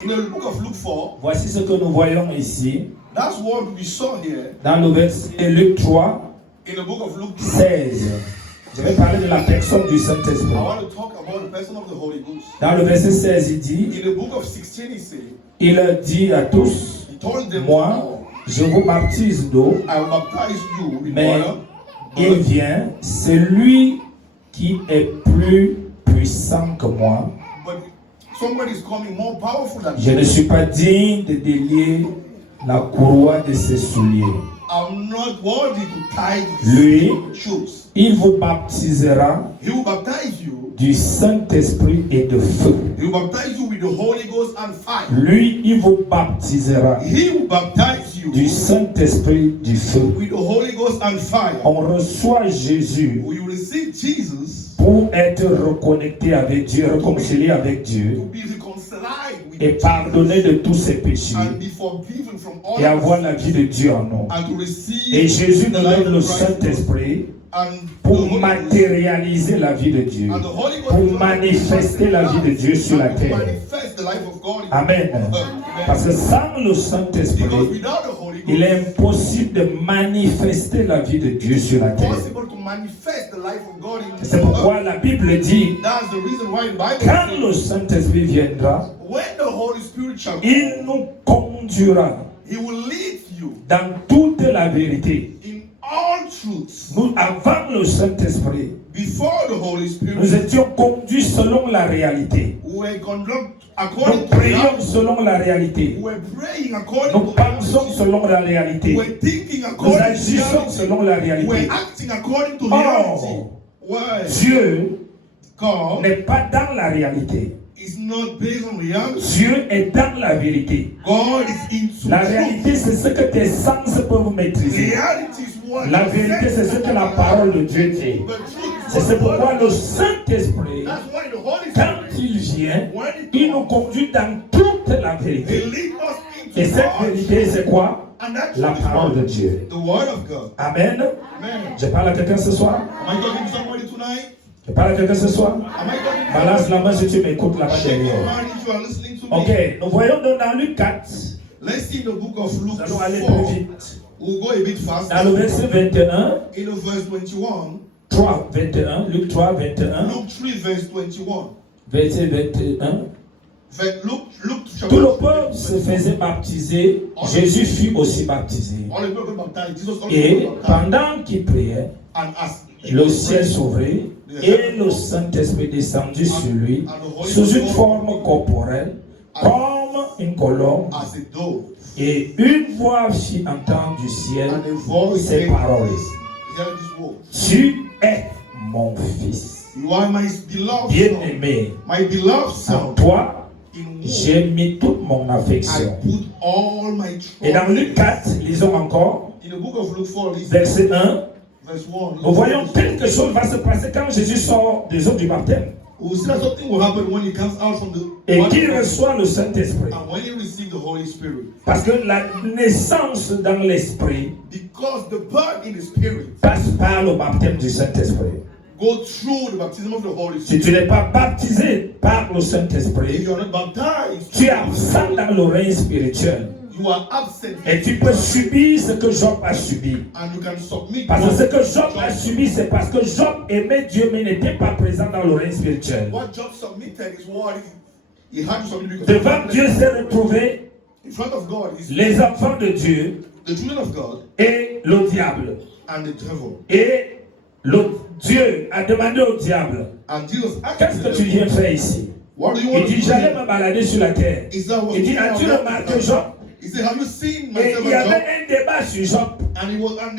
In the book of Luke 4, Voici ce que nous voyons ici, that's what we saw here dans le verset Luc 3, in the book of Luke 16. Je vais parler de la personne du I Saint-Esprit. want to talk about the person of the Holy Ghost. Dans le verset 16, il dit, In the book of 16, he said, il dit à tous, he told them, moi, je vous baptise d'eau, I will baptize you with mais water. il vient, celui qui est plus puissant que moi. But somebody is coming more powerful than Je me. ne suis pas digne de délier la courroie de ses souliers. I'm not worthy to tie Lui, his shoes. il vous baptisera He will baptize you. du Saint-Esprit et de feu. He will baptize you with the Holy Ghost and fire. Lui, il vous baptisera He will baptize you du Saint-Esprit, du feu. with the Holy Ghost and fire. On reçoit Jésus You receive Jesus pour être reconnecté avec Dieu, réconcilié avec to Dieu be reconciled with et pardonné de tous ses péchés and be forgiven from all et avoir la vie de Dieu en nous. and to receive Et Jésus the nous life donne le of Christ Saint-Esprit and the pour Holy Ghost matérialiser la vie de Dieu, and the Holy Ghost pour manifester la vie de Dieu sur la and to terre. manifest the life of God in Amen. Parce que sans le because Saint-Esprit, without the Holy il est Ghost impossible de manifester la vie de Dieu sur la it's terre. possible to manifest the life of God in C'est pourquoi la Bible dit, That's the reason why the Bible quand says le Saint-Esprit viendra, when the Holy Spirit shall come, il nous conduira He will lead you dans toute la vérité. in all truths. Nous, avant le Saint-Esprit, Before the Holy Spirit, nous étions conduits selon la réalité. we were conducted Nous according to prions reality. selon la réalité. We were praying according Nous to pensons reality. selon la réalité. We were thinking Nous according to agissons reality. selon la We réalité. were acting according to reality. Why? Dieu God n'est pas dans la réalité. is not based on reality. Dieu est dans la vérité. God is into La truth. réalité, c'est ce que tes sens peuvent maîtriser. Reality is what La you vérité, c'est sense. ce que la parole de Dieu dit. But truth is C'est what pourquoi God le is. Saint-Esprit, That's why the Holy quand Spirit, il vient, when il He nous comes, conduit dans toute la He vérité. leads us Et into cette God. vérité, c'est quoi? And that La truth is parole de what? Dieu. The Word of God. Amen. Amen. Je parle à quelqu'un ce soir. Am I talking to somebody tonight? Je parle à quelqu'un ce soir. Am I talking to Balance la main si tu m'écoutes là-bas Shake your derrière. hand if you are listening to me. Ok, nous voyons donc dans Luc 4, Let's see the book of Luke nous allons aller 4. plus vite. We'll go a bit fast. Dans le verset 21, In the verse 21, 3, 21, Luc 3, 21, Luke 3 verse 21. verset 21. Luke Tout le chapter peuple se faisait baptiser, Jésus fut aussi baptisé. all the people baptized. Jesus also Et got baptized. pendant qu'il priait, And as le ciel s'ouvrit et le Saint-Esprit descendit sur lui sous une forme corporelle, comme une colombe, as a dove. et une voix fit entendre du ciel And a voice ces said, paroles. Hear this word. Tu es mon fils, You are my beloved son. bien-aimé. My beloved En son. toi, In whom j'ai mis toute mon I affection. put all my trust. Et dans Luc 4, lisons encore, In the book of Luke 4, listen, verset 1, verse 1. nous voyons quelque chose va se passer quand Jésus sort des eaux du baptême We'll see that something will happen when he comes out from the et water qu'il reçoit le Saint-Esprit. and when he receives the Holy Spirit. Parce que la naissance dans l'Esprit Because the birth in the Spirit passe par le baptême du Saint-Esprit. go through the baptism of the Holy Si Spirit. tu n'es pas baptisé par le If Saint-Esprit, you are not baptized, tu es absent dans le règne spirituel. you are absent. Et tu peux subir ce que Job a subi. And you can submit. Parce que ce que Job a subi, c'est parce que Job aimait Dieu, mais n'était pas présent dans le règne spirituel. What Job submitted is what he had to submit because Devant Dieu s'est retrouvé in front of God is les enfants de Dieu the children of God et le diable. and the devil. Et le Dieu a demandé au diable, And Jesus asked qu'est-ce que tu the viens devil, faire ici? what do you Il want to dit, do j'allais here? me balader sur la terre. He said, Il dit, as-tu remarqué Job? He said, have you seen my Et il servant y avait Job? un débat sur Job. And he was and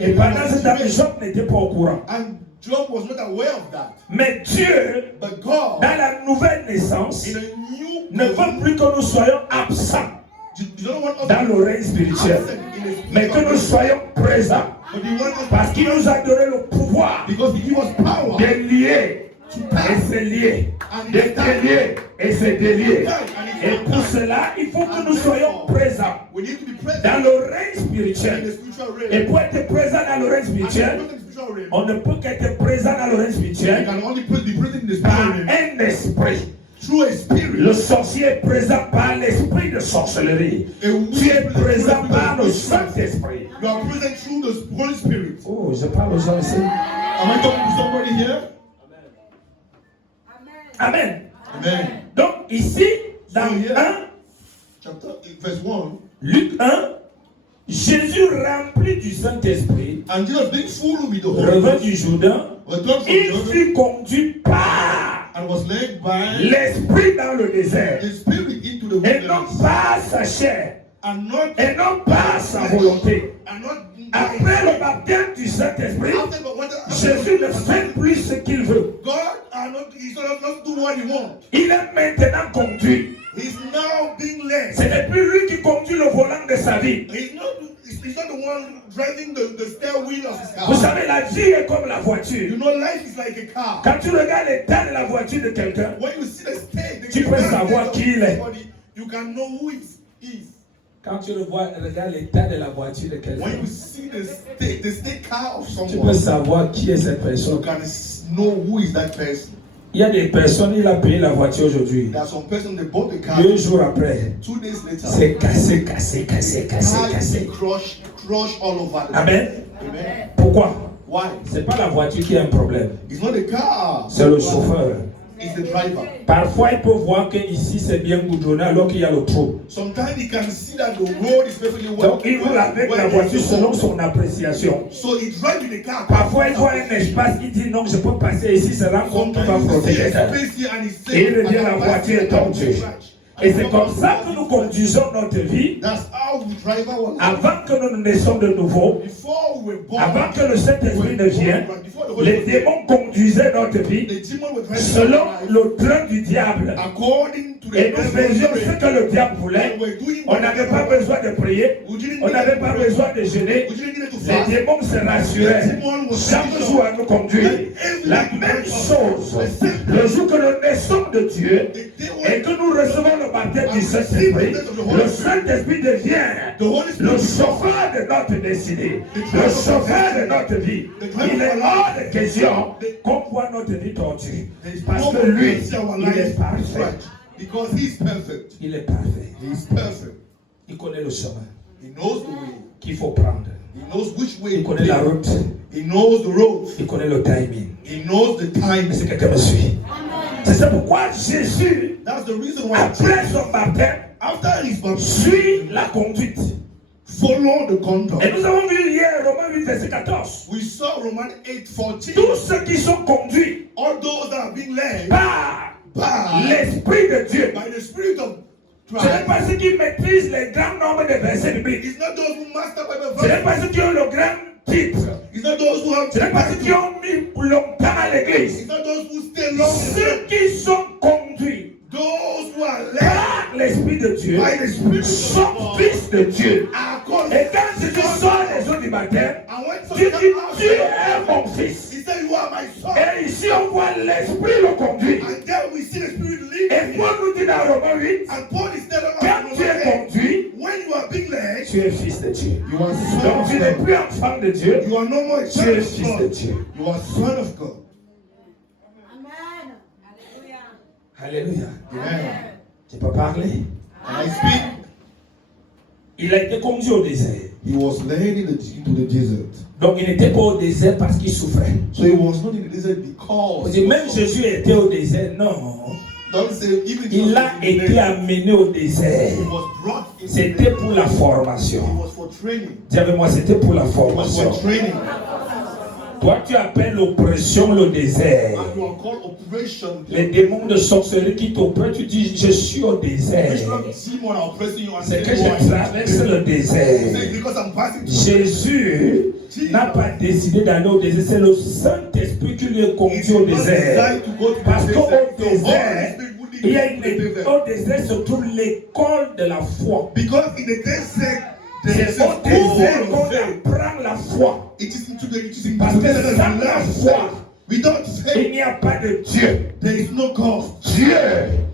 Et pendant ce temps, Job n'était pas au courant. and Job was not aware of that. Mais Dieu, But God, dans la nouvelle naissance, in a new ne veut plus que nous soyons absents you don't want us dans le règne spirituel, absent in the mais que nous soyons présents. but you want us Parce qu'il nous a donné le pouvoir because he gives us power de lier to et pass se lier, de délier et se délier. Et pour cela, il faut que nous soyons présents we need to be present dans le règne in the spirituel. spiritual Et realm. pour être présent dans le règne And spirituel, in the spiritual realm, on ne peut qu'être présent dans le règne you spirituel can only be present in the par spiritual realm un esprit. through a spirit. Le sorcier est présent par l'esprit de sorcellerie. Tu es présent par le Saint-Esprit. You are present through the Holy Spirit. Oh, je parle aux gens ici. Am I talking to somebody here? Amen. Amen. Donc ici, dans So here, 1, chapter verse 1. Luc 1, Jésus rempli du Saint-Esprit, And Jesus being full with the Holy revint Ghost, du Jourdain, returned from il Jordan fut conduit par and was led by l'Esprit dans le désert, the Spirit into the et non wilderness. pas sa chair, And not et non pas sa volonté. and not Après le baptême du Saint-Esprit, after, but when the- Jésus ne fait plus ce qu'il veut. God are not, he's not do what he wants. Il est maintenant conduit. He's now being led. Ce n'est plus lui qui conduit le volant de sa vie. He's not the one driving the steering wheel of his Vous car. savez, la vie est comme la You voiture. know, life is like a car. Quand tu regardes l'état de la voiture de quelqu'un, When you see the state, Tu peux savoir qui il est. you can know who he is. quand tu regardes l'état de la voiture de quelqu'un, When you see the state car of tu peux someone, savoir qui est cette you personne. can know who is that person. Il y a des personnes, il a payé la voiture aujourd'hui. There are some person they bought the car. 2 jours après, 2 days later, c'est cassé. car is crushed all over. Amen. Amen. Pourquoi? Why? C'est pas la voiture qui a un problème, It's not the car. c'est le chauffeur. It's the driver. Parfois, il peut voir que ici c'est bien goudronné alors qu'il y a le trou. Sometimes you can see that the road is perfectly well. Donc, il roule avec la voiture selon son appréciation. So he drives in the car. Parfois, il voit un espace, il dit non, je peux passer ici, c'est là qu'on va Sometimes you see protéger a ça. space here and he says, Et il dit I la can voiture est pass tordue. here. Et c'est comme ça que nous conduisons notre vie. That's how we drive our life. Avant que nous ne naissions de nouveau, Before we were born, avant que le Saint-Esprit ne vienne, les démons conduisaient notre vie the demon will drive selon our life le train du diable. according to the Et nous faisions ce que le diable voulait. And we're doing On n'avait pas besoin de prier. On n'avait pas besoin de jeûner. We didn't need to Les fast. démons se rassuraient. Chaque jour à nous conduire. La même chose. Le jour que nous naissons de Dieu et que nous recevons le baptême du Saint-Esprit, le Saint-Esprit devient le chauffeur de notre destinée, le chauffeur de notre vie. Il est hors de question qu'on voit notre vie tordue. Parce que lui, il est parfait. Because he's perfect. Il est parfait. He's perfect. Il connaît le chemin He knows the way. qu'il faut prendre. He knows which way Il to connaît la take. route. He knows the road. Il connaît le timing. He knows the time. Est-ce que quelqu'un me suit? C'est ça pourquoi Jésus, That's the reason why après son baptême, after his baptism, suit la conduite. follow the conduct. Et nous avons vu hier Romains 8, verset 14. We saw Romans 8:14. Tous ceux qui sont conduits All those that are being led par by l'Esprit de Dieu. the Spirit of Ce n'est Christ. pas ceux qui maîtrisent les grands nombres de versets bibliques. It's not those who master Bible Ce n'est verses. pas ceux qui ont le grand titre. It's not those who have. Ce n'est pas ceux qui ont mis longtemps à l'église. It's not those who stay long. Ceux qui sont conduits Those who are led par l'Esprit de Dieu by the Spirit sont of God fils de Dieu. are called. Et quand Jésus sort des eaux du baptême, And when Dieu someone dit, comes tu out, es mon fils. he said, "You are my son." Et ici on voit l'Esprit le conduit. And then we see the Spirit Et leading. Paul nous dit dans Romains 8, And Paul is telling us, quand tu es conduit, when you are being led, tu es fils de Dieu. you are son Donc tu of n'es God. plus enfant de Dieu, You are no more a tu child es of fils de God. Dieu. You are son of God. Amen. Alléluia. Alléluia. Amen. Tu peux parler. Can I speak? Il a été conduit au désert. He was led into the desert. Donc il n'était pas au désert parce qu'il souffrait. So he was not in the desert On because. dit même Jésus était au désert. Non. Don't say even Il a Jesus was in the été desert. amené au désert. He was brought into the C'était desert. pour la It formation. was for training. Dis avec moi, c'était pour la It was formation. for training. Toi, tu appelles l'oppression le désert. And you are called operation. Les démons de sorcellerie qui t'oppressent, tu dis, je suis au désert. Which one demon are oppressing you and C'est saying, que "Oh, je traverse le Say, désert. because I'm passing through. Jésus n'a pas décidé d'aller au désert, c'est le Saint-Esprit qui lui est He conduit did au not désert. decide to go to Parce the qu'au desert. The Holy désert, Spirit would lead il y a you to the une, desert. au désert se trouve l'école de la foi. Because in the desert, there C'est is a au désert school qu'on of faith. apprend la foi. It is into the Parce que desert that sans you la learn foi, faith. Without il faith, n'y a pas de Dieu. there is no God. Dieu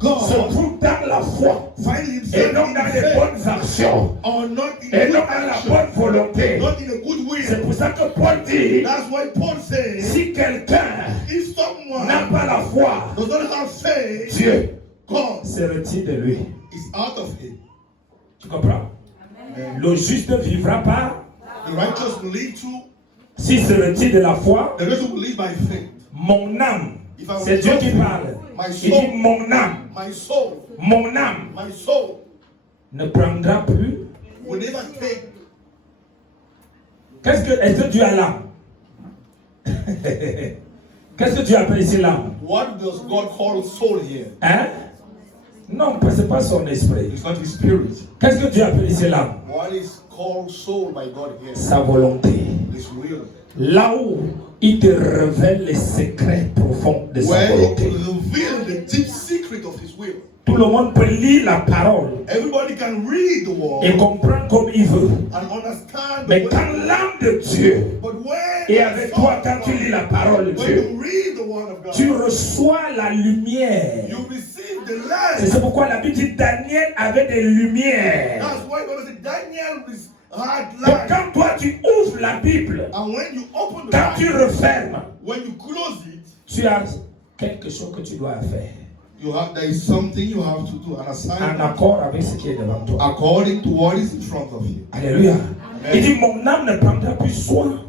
God se trouve dans la foi find et himself non in dans les faith bonnes actions or not in et good non dans la action, bonne volonté. not in a good C'est will. pour ça que Paul dit, That's why Paul says, si quelqu'un if someone n'a pas la foi, does not have faith, Dieu se retire de lui. is out of him. Tu comprends? Amen. Le juste ne vivra pas The righteous will live through. s'il se retire de la foi. The righteous will live by faith. Mon âme, If I c'est will Dieu trust qui him, parle. my Il soul, dit mon âme, my soul, mon âme my soul ne prendra plus. will never take. Est-ce que Dieu a l'âme? Qu'est-ce que tu appelles ici l'âme? What does God call soul here? Hein? Non, ce n'est pas son esprit. It's not his spirit. Qu'est-ce que Dieu appelle ici l'âme? What is called soul by God here? Sa volonté. His will. Là où il te révèle les secrets profonds de sa Where he volonté. reveal the deep secret of his will. Tout le monde peut lire la parole Everybody can read the word et comprendre comme il veut. and understand the Mais word. quand l'âme de Dieu But when est avec toi, quand tu lis la parole de when Dieu, you read the word of God, tu reçois la lumière. you receive the C'est light. pourquoi la Bible dit Daniel avait des lumières. That's why God said Daniel had Donc light. quand toi tu ouvres la Bible, And when you open the quand tu Bible, refermes, when you close it, tu as quelque chose que tu dois faire there is something you have to do, an en assignment, accord avec ce qui est devant toi. according to what is in front of you. Alléluia. Il dit mon âme ne prendra plus soin.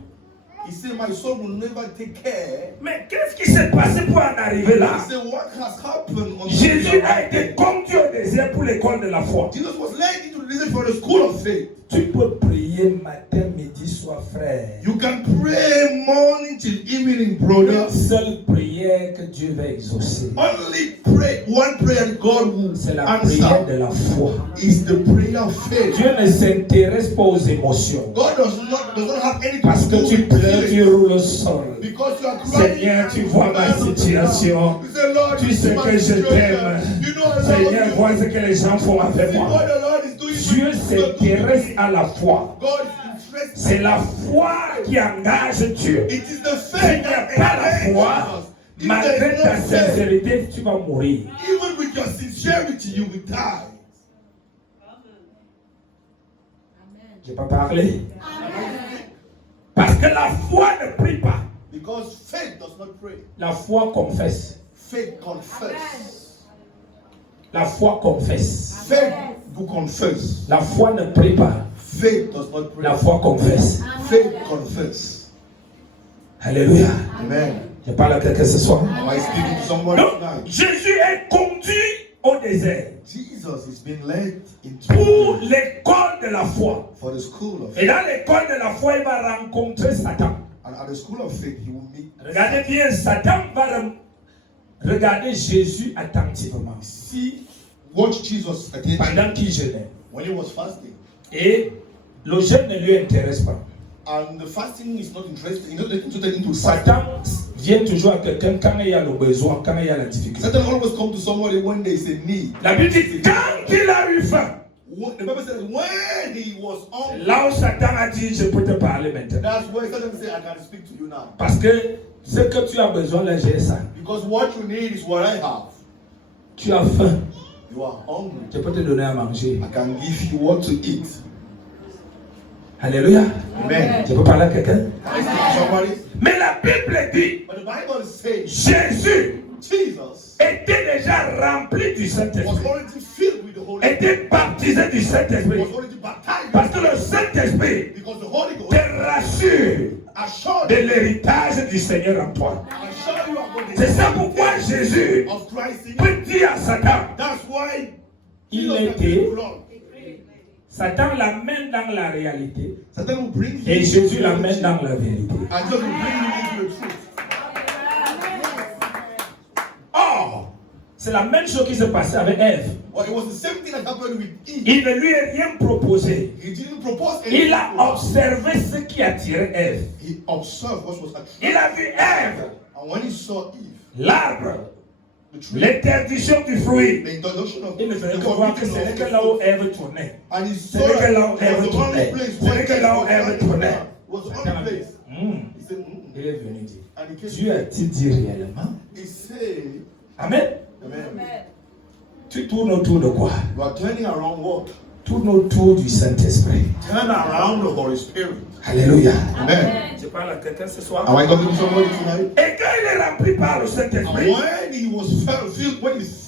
He said, my soul will never take care. Mais qu'est-ce qui s'est passé pour en arriver là? He said, what has happened on Jésus a été conduit au désert pour l'école de la foi. Jesus was led into the desert for the school of faith. Tu peux prier matin, midi, soir, frère. You can pray morning till evening, brother. Une seule prière que Dieu va exaucer. Only pray one prayer that God will C'est la prière answer de la foi. is the prayer of faith. Dieu ne s'intéresse pas aux émotions. God does not have anything Parce to que do tu with pleures, tu feelings. roules au sol. Because you are crying. Seigneur, tu vois ma situation. You say, Lord, Tu you see sais my que je situation. t'aime. You know I love Seigneur, you. vois ce que les gens font avec See moi. what the Lord is doing. Dieu s'intéresse à la foi. God is interested. C'est la foi qui engage Dieu. It is the S'il faith n'y a that pas la engages foi, us. If malgré there is ta no faith, sincérité, tu vas mourir. even with your sincerity, you will die. Je n'ai pas parlé. Parce que la foi ne prie pas. Because faith does not pray. La foi confesse. Faith confess. La foi confesse. Faith do confess. La foi ne prie pas. Faith does not pray. La foi confesse. Faith confess. Alléluia. Amen. Je parle à quelqu'un ce soir. Am I speaking to someone Donc, tonight? Jésus est conduit au désert Jesus is being led pour into l'école de la foi. for the school of Et dans l'école de la foi, il va rencontrer Satan. and at the school of faith he will meet. Regardez bien, Satan va regarder Jésus attentivement Watch Jesus attention pendant qu'il jeûnait. when he was fasting. Et le jeûne ne lui intéresse pas. And the fasting is not interested. He's not interested into Satan vient toujours à quelqu'un quand il y a le besoin, quand il y a la difficulté. Satan always comes to somebody when there is a need. La Bible dit quand il a eu faim, The Bible says when he was hungry, là où Satan a dit je peux te parler maintenant. that's why Satan said, I can speak to you now. Parce que ce que tu as besoin là, j'ai ça. Because what you need is what I have. Tu as faim, You are hungry. je peux te donner à manger. I can give you what to eat. Alléluia. Amen. Je peux parler à quelqu'un. Can I speak to somebody? Mais la Bible dit But the Bible says Jésus Jesus était déjà rempli du was Saint-Esprit. already filled with the Holy Spirit. Était baptisé du Saint-Esprit. Was already baptized. Parce que le Saint-Esprit Because the Holy Ghost te rassure assured de you, l'héritage du Seigneur en toi. assured you about the C'est ça pourquoi Jésus of Christ in you. peut dire à Satan, That's why il Jesus can était, give you Lord. Satan l'amène dans la réalité Satan will bring you et Jésus into l'amène the dans la vérité. and Jesus will bring you into the truth. Or, c'est la même chose qui s'est passée avec Ève. Well, it was the same thing that happened with Eve. Il ne lui est rien proposé. He didn't propose anything. Il a observé ce qui attirait Ève. He observed what was attractive. Il a vu Ève, And when he saw Eve, l'arbre, the tree, l'interdiction du fruit. the introduction of Il ne faisait the que voir que ce forbidden n'est of que the là où fruit. Ève tournait. And he Ce saw n'est that que là où it Ève was the only tournait. place Ce n'est que là où where Ève tournait. was the only place. He said, Il est venu dire. And he came. Dieu a-t-il dit réellement? He said, Amen. Amen. Tu tournes autour de quoi? You are turning around what? tourne autour du Saint-Esprit. Turn around the Holy Spirit. Alléluia. Amen. Je parle à quelqu'un ce soir. Am I talking to somebody tonight? Et quand il est rempli par le And Saint-Esprit, when he was filled with the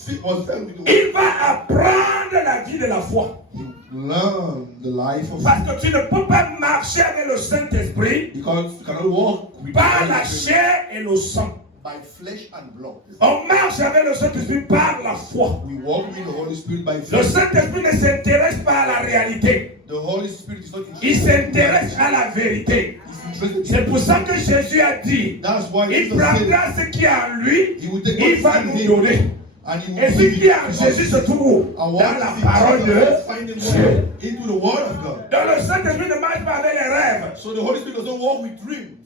il va apprendre la vie de la foi. he learned the life of Parce que tu ne peux pas marcher avec le Saint-Esprit because you cannot walk with par the la Holy Spirit chair et le sang. by flesh and blood. On marche avec le Saint-Esprit par la foi. We walk with the Holy Spirit by Le faith. Saint-Esprit ne s'intéresse pas à la réalité. The Holy Spirit is not Il interested. s'intéresse à la vérité. He's interested C'est in pour ça que Jésus a dit, That's why il Jesus said, prendra ce qui est en lui, he will take il va what is in nous him donner. and he will Et ce give qui est it en to Jésus us. se trouve I dans want la to parole see de Jesus finding Dieu. word into the word of God. Donc le Saint-Esprit ne marche pas avec les rêves, So the Holy Spirit doesn't walk with dreams,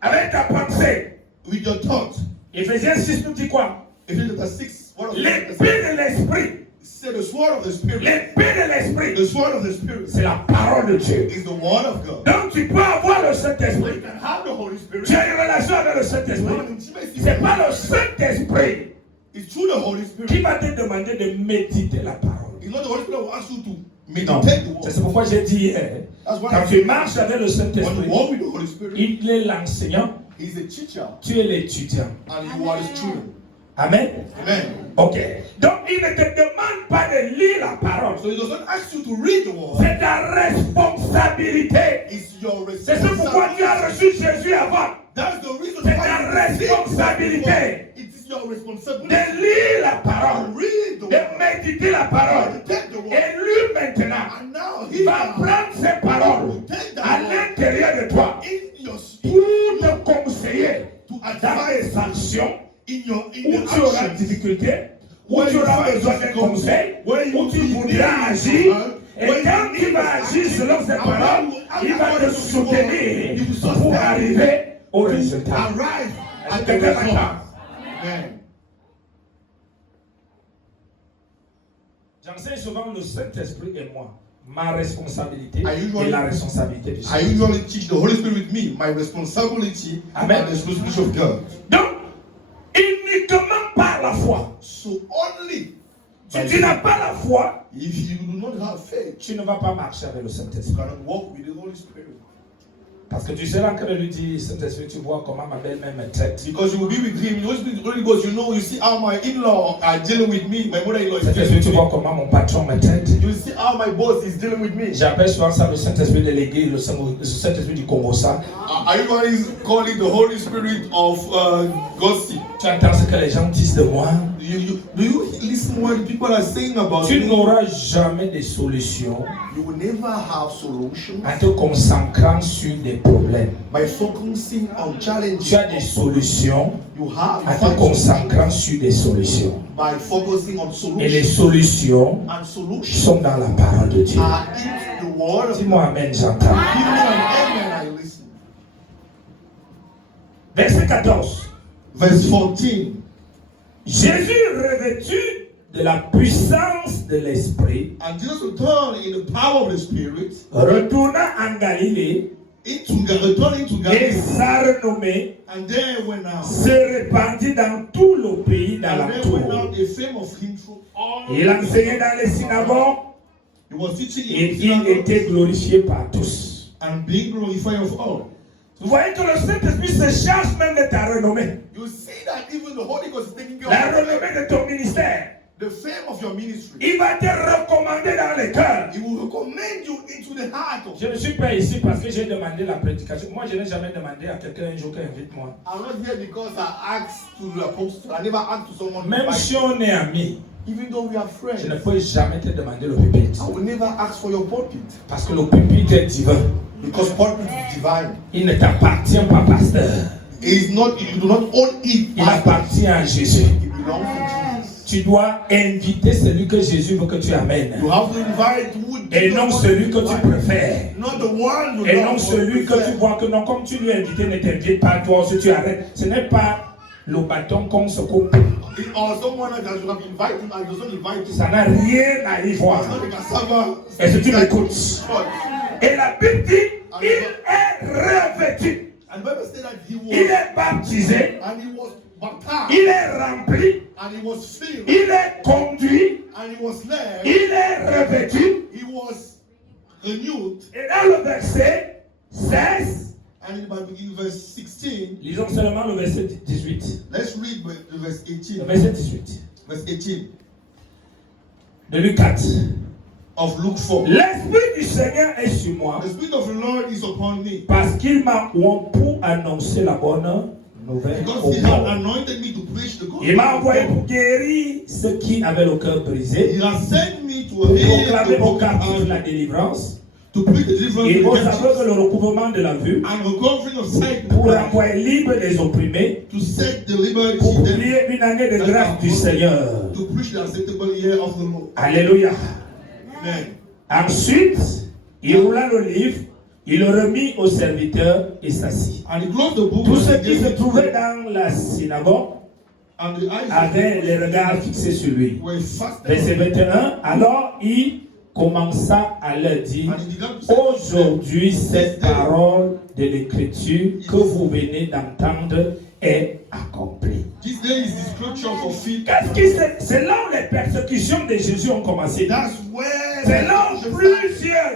avec ta pensée. with your thoughts. Éphésiens 6 nous dit quoi? Ephesians chapter 6, what of L'épée de l'esprit. Say the sword of the Spirit. L'épée de l'esprit, The sword of the Spirit c'est la parole de Dieu. is the word of God. Donc tu peux avoir le So Saint-Esprit. you can have the Holy Spirit. Tu as une relation avec le You have Saint-Esprit. an intimacy C'est with pas him. le Saint-Esprit It's through the Holy qui Spirit. va te demander de méditer la parole. It's not the Holy Spirit that will ask you to Non. meditate the C'est word. pourquoi j'ai dit hier, That's why quand I tu said, marches avec le when Saint-Esprit, you walk with the Holy Spirit, il est l'enseignant, he's a teacher tu es l'étudiant. and you are the student. Amen. Amen. Ok. Donc il ne te demande pas de lire la parole. So he doesn't ask you to read the word. C'est ta responsabilité. It's your C'est ce pourquoi tu as responsibility. reçu Jésus avant. That's the reason C'est why ta you receive responsabilité. the word. It is your responsibility De lire la to parole. read the De word. méditer la parole. Take the word. Et lui maintenant And now he va prendre ces paroles à l'intérieur de toi in your pour te conseiller to dans les advise actions in où the tu auras actions. difficulté, où Where tu you auras find besoin d'un difficulty, conseil, where you où tu need voudras help, agir. where Et you quand need tu vas agir action, selon ces and paroles, when il va te according to the word, soutenir he will sustain pour arriver au résultat. Arrive Est-ce at que the quelqu'un result. m'entend? Amen. J'enseigne souvent le Saint-Esprit et moi. Ma responsabilité I et la responsabilité du I Saint-Esprit. usually teach the Holy Spirit with me, my responsibility Amen. and the responsibility of God. Donc, uniquement par la foi. So only Si tu n'as pas la foi, if you do not have faith, tu ne vas pas marcher avec le you Saint-Esprit. cannot walk with the Holy Spirit. Parce que tu seras en train de lui dire, Saint-Esprit, tu vois comment ma belle-mère me traite. Because you will be with him. The Holy Spirit only goes, you see how my in-law are dealing with me. My mother-in-law is dealing Saint-Esprit, with tu me. vois comment mon patron me traite. You see how my boss is dealing with me. J'appelle souvent ça le Saint-Esprit de l'Église, le Saint-Esprit du Congo. Ça. I usually call it the Holy Spirit of gossip. Tu entends ce que les gens disent de moi. Do you listen what people are saying about Tu me? n'auras jamais de solution You will never have solutions en te concentrant sur des problèmes. by focusing on challenges. Tu as des solutions You have en te concentrant sur des solutions. by focusing on Et les solutions. solutions And solutions sont dans la parole de Dieu. are in the word of Dis-moi Amen, j'entends. Give me an amen, I listen. Verset 14. Verse 14. Jésus revêtu de la puissance de l'Esprit And Jesus returned in the power of the Spirit retourna en Galilée returning to et Galilee. sa renommée And there went out. se répandit dans tout le pays And there went d'alentour. out a fame of him through all. Il enseignait dans les synagogues He was teaching et in il synagogues était glorifié par tous. and being glorified of all. Vous voyez que le Saint-Esprit se charge même de ta renommée. You see that even the Holy Ghost is taking care La of renommée de ton ministère. the fame of your ministry. Il va te recommander dans les cœurs. He will recommend you into the heart of. Je ne suis pas ici parce que j'ai demandé la prédication. Moi, je n'ai jamais demandé à quelqu'un un jour qu'il invite moi. I'm not here because I asked to the apostle. I never asked to someone. to Même invite si me. on est amis, Even though we are friends, je ne peux jamais te demander le pupitre. I will never ask for your pulpit Parce que le pupitre est divin. because pulpit is divine. Il ne t'appartient pas, pasteur. It is not. You do not own it. Il appartient à Jésus. It belongs to Jesus. Tu dois inviter celui que Jésus veut que tu amènes. You have to invite who Et non Jesus celui que wants tu to invite. préfères. Not the one you Et love non or celui que prefer. tu vois que non, comme tu lui as invité, ne t'invite pas toi si tu arrêtes. Ce n'est pas le bâton qu'on se coupe. Or someone that you have invited and doesn't invite you. Ça n'a rien à y voir. It's not a cassava. Est-ce que tu m'écoutes? Church. Et la Bible dit, il est revêtu. And the Bible said that he Il was, est baptisé. and he was baptized, Il est rempli. and he was filled, Il est conduit. and he was led, Il est revêtu. He was renewed. Et dans le verset 16, And in verse 16, lisons seulement le verset 18. let's read the verse Le 18. verset 18 Verse 18 de Luc 4. of Luke 4. L'Esprit du Seigneur est sur moi The Spirit of the Lord is upon me, parce qu'il m'a oint pour annoncer la bonne nouvelle because aux He had pauvres. anointed me to preach the Il m'a envoyé gospel. pour guérir ceux qui avaient le cœur brisé, He has sent me to pour heal proclamer the aux broken captifs la heart, délivrance to preach the deliverance et to aux the captives, aveugles le recouvrement de la vue, and recovering of sight, pour envoyer libre les opprimés, to set the liberty pour them, publier une année de grâce du Seigneur. to preach the acceptable year of the Lord. Alléluia. Amen. Ensuite, il roula le livre, il le remit au serviteur et s'assit. And he closed the book. Tous and ceux he qui gave se it to trouvaient them, dans la synagogue and the eyes of avaient les them regards fixés sur lui. were fastened Verset on him. 21, alors il commença à leur dire, And he began to say, aujourd'hui cette parole de l'écriture que vous venez d'entendre est accomplie. this day is the scripture fulfilled. Qu'est-ce qui c'est là où les persécutions de Jésus ont commencé. That's where C'est là où the persecution plusieurs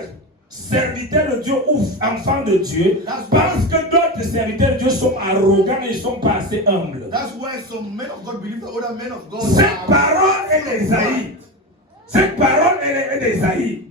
serviteurs de Dieu ou enfants de Dieu pensent que d'autres serviteurs de Dieu sont arrogants et ils sont pas assez humbles. That's where some men of God believe that other men of God Cette parole est d'Ésaïe. Cette parole est d'Ésaïe.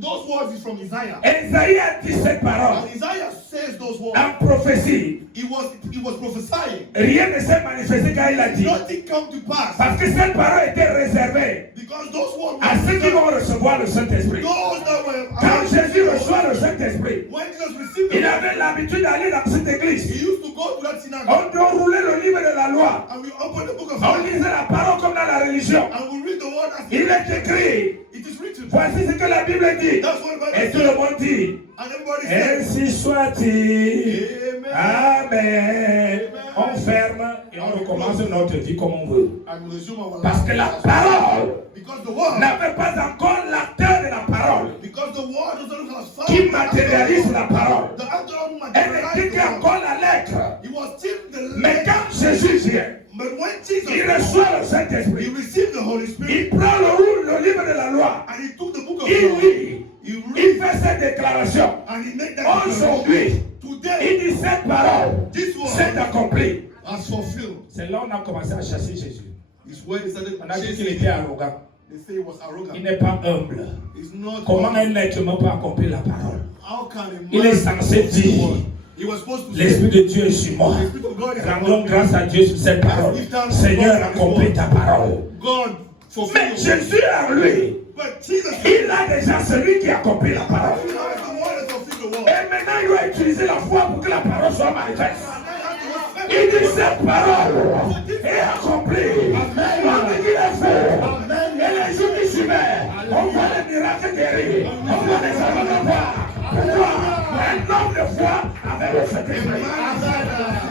Those words is from Isaiah. Ésaïe a dit cette parole And Isaiah says those words. en prophétie. He was prophesying. Rien ne s'est manifesté quand il a dit. Nothing come to pass. Parce que cette parole était réservée Because those words à ceux qui were vont recevoir le Saint-Esprit. those that were Quand Jésus reçoit le Saint-Esprit, when Jesus received il the avait l'habitude d'aller dans cette he église. used to go to that synagogue On déroulait le livre de la loi. and we open the book of On life lisait la parole comme dans la religion. and we read the word as Il est écrit. it is written. Voici ce que la Bible dit. That's what the Et Bible tout says. le monde dit. And everybody says, Ainsi soit-il. Amen. Amen. On ferme et on recommence notre vie comme on veut. And we resume our Parce life. que la parole Because the word, n'avait pas encore l'acteur de la parole because the word is only has found qui matérialise la parole. the actual Elle materialized n'était the word. encore la lettre. He was still the Mais letter. quand Jésus vient, But when Jesus il reçoit le he Saint-Esprit. received the Holy Spirit Il prend le livre de la loi. and he took the book of Il law. lit. He Il read fait cette déclaration. and he made that declaration. Aujourd'hui, Today, il dit cette parole. this C'est word accompli. has fulfilled. C'est là où on a commencé à chasser Jésus. It's where he started On a dit qu'il chasing. était arrogant. They say he was Il arrogant. n'est pas humble. He's not. Comment un être humain peut accomplir la parole? How can a Il est censé dire, He was supposed to say, l'Esprit de Dieu est sur moi. the Spirit of God is Rendons upon me. grâce à Dieu sur cette parole. Seigneur, accomplis ta parole. God fulfilled Mais your word. Jésus en lui, But Jesus il a déjà celui qui accomplit la parole. is the one that fulfilled the word. Et maintenant, il doit utiliser la foi pour que la parole soit manifeste. And Il dit cette parole est accomplie. Pendant qu'il est fait. Et les jours qui suivaient, on voit les miracles guéris. On voit les hommes de foi. Pourquoi? Un homme de foi avec le Saint-Esprit.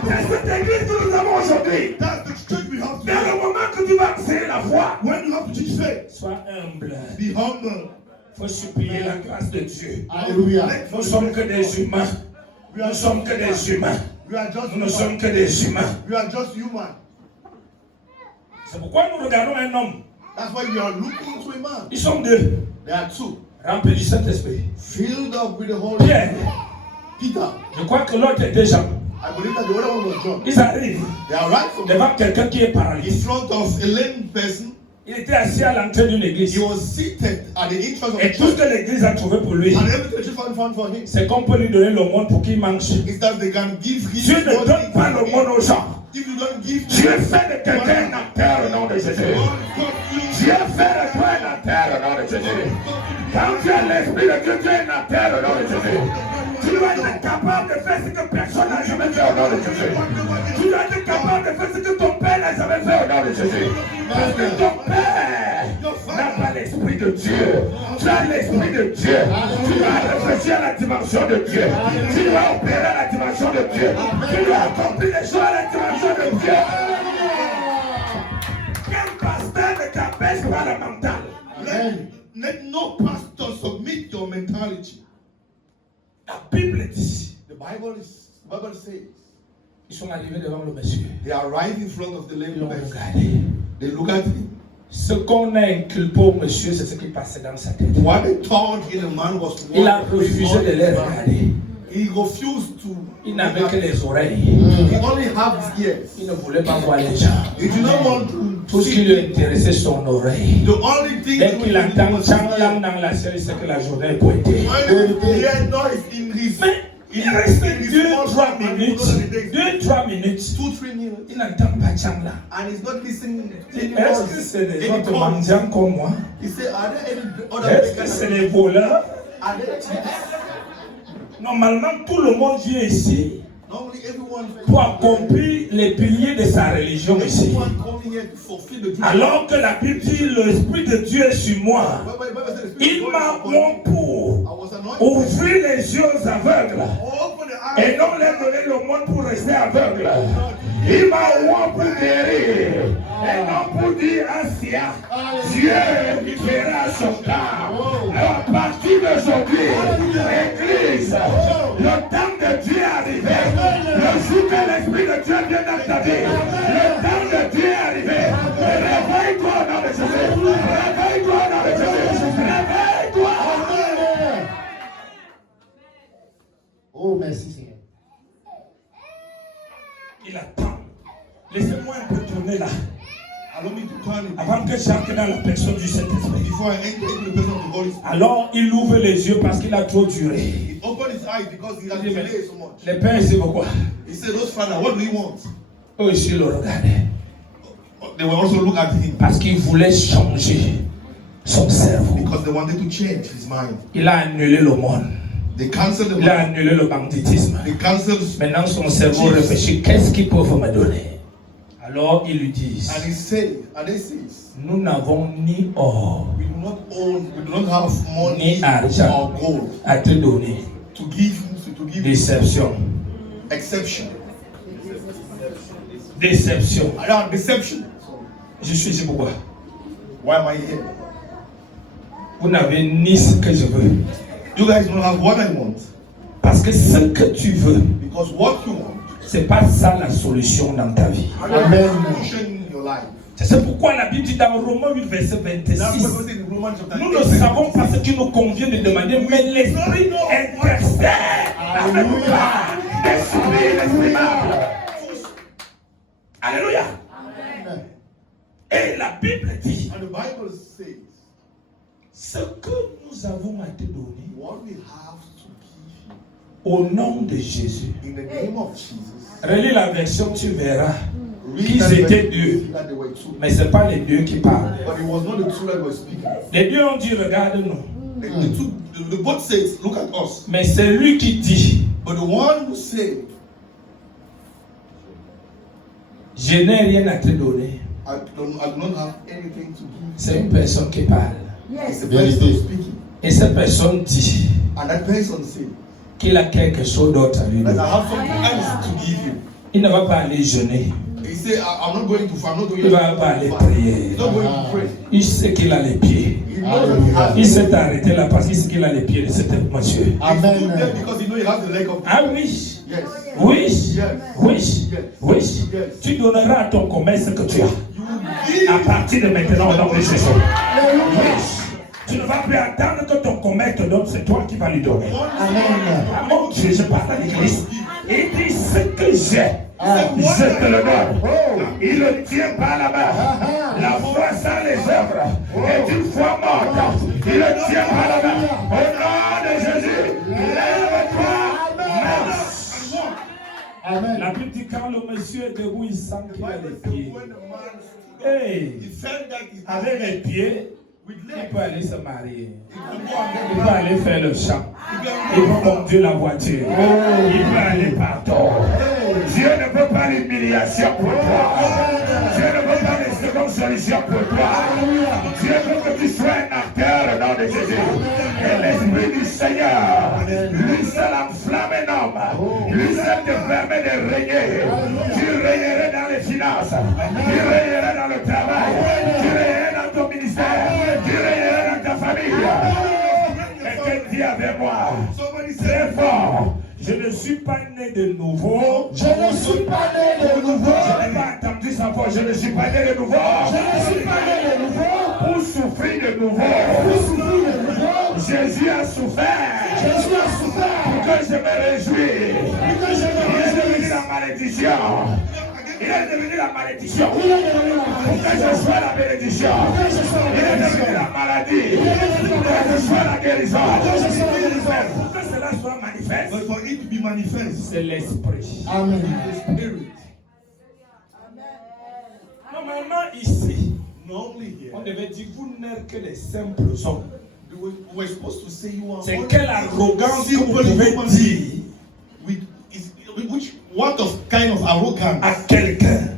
C'est cette église que nous avons aujourd'hui. That's the church we have Dans today. le moment que tu vas enseigner la foi, When you have to teach faith, sois humble. be humble. Il faut supplier la grâce de Dieu. Hallelujah. Nous ne sommes que des humains. Nous ne sommes que des humains. We are just Nous ne sommes human. que des humains. We are just human. C'est pourquoi nous regardons un homme. That's why we are looking to a man. Ils sont deux, There are two. remplis du Saint-Esprit. Filled up with the Holy Pierre, Peter. je crois que l'autre était Jean. I believe that the other one was John. Ils arrivent They are right from devant quelqu'un qui est in paralysé. front of a lame person. Il était assis à l'entrée d'une église. He was seated at the entrance of Et the tout ce church. que l'église a trouvé pour lui, And everything the church found for him c'est qu'on peut lui donner le monde pour qu'il mange. is that they can give him Dieu ne donne pas le monde aux gens. If you don't give Dieu fait de quelqu'un un acteur au nom de Jésus. Dieu fait de toi un acteur au nom de Jésus. Quand tu as l'Esprit de Dieu, tu es un acteur au nom de Jésus. Tu dois être capable de faire ce que personne n'a jamais fait au nom de Jésus. Tu dois être capable de faire ce que ton père n'a jamais fait au nom de Jésus. Parce que ton père n'a pas l'Esprit de Dieu. Tu as l'Esprit de Dieu. Tu dois réfléchir à la dimension de Dieu. Tu dois opérer à la dimension de Dieu. Tu dois accomplir les choses à la dimension de Dieu. Quel pasteur ne t'appelle pas le mental? Let no pastor submit your mentality. La Bible dit, The Bible says ils sont arrivés devant le monsieur. they are right in front of the lame Ils l'ont person. regardé. They look at him. Ce qu'on a inculpé au monsieur, c'est ce qui passait dans sa tête. What they thought in the man was Il a refusé de les regarder. He refused to. Il n'avait que les oreilles. He only had his ears. Il ne voulait pas voir les gens. He did not want Tout to ce qui see. lui intéressait, son oreille. The only thing Dès that qu'il entend Changlang dans la série, c'est que la journée est pointée. when he heard noise in his, Mais il reste 2-3 minutes. 2-3 minutes. 2-3 minutes, Il n'entend pas Changlang. and he's not listening to any Est-ce que noise. c'est des Any autres calls. mendiants comme moi? He said, are there any other Est-ce que c'est les voleurs? Are there thieves? Normalement, tout le monde vient ici Normally everyone pour accomplir les piliers de sa religion ici. everyone coming here to fulfill the duty. Alors que la Bible dit l'Esprit de Dieu est sur moi. But the Bible said the Spirit Il of God m'a is upon me. oint pour I was anointed. ouvrir les yeux aux aveugles Open the eyes. et non leur donner le monde pour rester aveugle. Il m'a oint pour guérir et non pour dire à Sia, Dieu fera son temps. Alors à partir d'aujourd'hui, Église, le temps de Dieu est arrivé. Le jour que l'Esprit de Dieu vient dans ta vie, le temps de Dieu est arrivé. Réveille-toi au nom de Jésus. Réveille-toi au nom de Jésus. Réveille-toi. Oh, merci Seigneur. Il attend. Laissez-moi un peu tourner là. Allow me to turn it Avant que j'entre dans la personne du Saint-Esprit. before I enter into the person of the Holy Spirit. Alors il ouvre les yeux parce qu'il a trop duré. He opened his eyes because he had delayed so much. Le Père, c'est pourquoi? He said, those father, what do you want? Eux aussi le regardaient. They will also look at him Parce qu'il voulait changer son cerveau. because they wanted to change his mind. Il a annulé le monde. They cancelled the Il a mind. annulé le banditisme. They cancelled Maintenant son cerveau réfléchit, qu'est-ce qu'ils peuvent me donner? Alors ils lui disent, and he said, and they says, nous n'avons ni or we do not own, we do not have money ni argent or gold à te donner. to give Déception. exception. Déception. Alors, deception. Je suis ici pourquoi? Why am I here? Vous n'avez ni ce que je veux. You guys don't have what I want. Parce que ce que tu veux, Because what you want c'est pas ça la solution dans ta vie. is the solution in your life. C'est pourquoi la Bible dit dans Romains 8, verset That's 26. what we say in Romans chapter Nous 8. ne savons pas ce qui nous convient de demander, mais l'Esprit intercède avec nous. L'Esprit parle. Alléluia. Et la Bible dit, And the Bible says, ce que nous avons à te donner, what we have to give you au nom de Jésus. in the name of Jesus. Relis la version, tu verras Read qu'ils that étaient verse, deux. see that they were two. Mais ce n'est pas les deux qui parlent. But it was not the two that were speaking. Les deux ont dit, regarde-nous. The both says, look at us. Mais c'est lui qui dit, But the one who said, je n'ai rien à te donner. I do not have anything to give. C'est une personne qui parle. It's the Vérité. person speaking. Et cette personne dit And that person said, qu'il a quelque chose d'autre à lui that I donner. have something else to give you. Il ne va pas aller jeûner. He said, I'm not going to fast. I'm not going Il to va pas aller fast. prier. He's not going to pray. Il sait qu'il a les pieds. He knows that he has Il s'est arrêté là parce qu'il sait qu'il a les pieds de cet monsieur. He stood there Amen. because he knows he has the leg of Ah oui, Yes. oui, Yes. oui, Yes. oui. Yes. Tu donneras à ton commerce ce que tu as. You will À give. partir de maintenant, au nom de Jésus. Oui. Tu ne vas plus attendre que ton commerce te donne, c'est toi qui vas lui donner. Amen. Ah mon Dieu, je parle à l'église. Il dit ce que j'ai, je te le donne. Il le tient par la main. La foi sans les œuvres est une foi morte. Il le tient par la main. Au nom de Jésus, lève-toi, marche. Amen. La Bible dit quand le monsieur est debout, il sent qu'il a les Bible says pieds. when the man stood up, Hey, he felt that he avec les pieds, with il legs. peut aller se marier. He could go and Il get peut aller faire le champ. He Il can peut conduire la voiture. Il peut aller partout. Dieu ne veut pas l'humiliation pour toi. Dieu ne veut pas les secondes solutions pour toi. Dieu veut que tu sois un acteur au nom de Jésus. Et l'Esprit du Seigneur, lui seul enflamme un homme. Lui seul te permet de régner. Tu régnerais dans les finances. Tu régnerais dans le travail. Tu régnerais dans ton ministère. Tu régnerais dans ta famille. Quelqu'un dit avec moi, Somebody très said, fort, je ne suis pas né de nouveau. Je ne suis pas né de nouveau. Je n'ai pas attendu Dis ça fort, je ne suis pas né de nouveau. Je ne suis pas né de nouveau Pour souffrir de nouveau. pour souffrir de nouveau. Jésus a souffert. Jésus a souffert Pour que je me réjouisse. pour que je me Il est devenu réjouisse. la malédiction. Il est devenu la malédiction. Il est devenu la Pour que malédiction. je sois la bénédiction. Pour que je sois la Il est devenu bénédiction. la maladie. Il est devenu la Pour que je sois la guérison. Pour que je sois la guérison. Pour que cela soit manifeste, But for it to be manifest, c'est l'esprit. Amen. spirit. Normalement, ici, Normally here, on devait dire vous n'êtes que les simples hommes. we're supposed to say you are C'est only quelle arrogance que vous simple pouvez human dire what of kind of arrogance à quelqu'un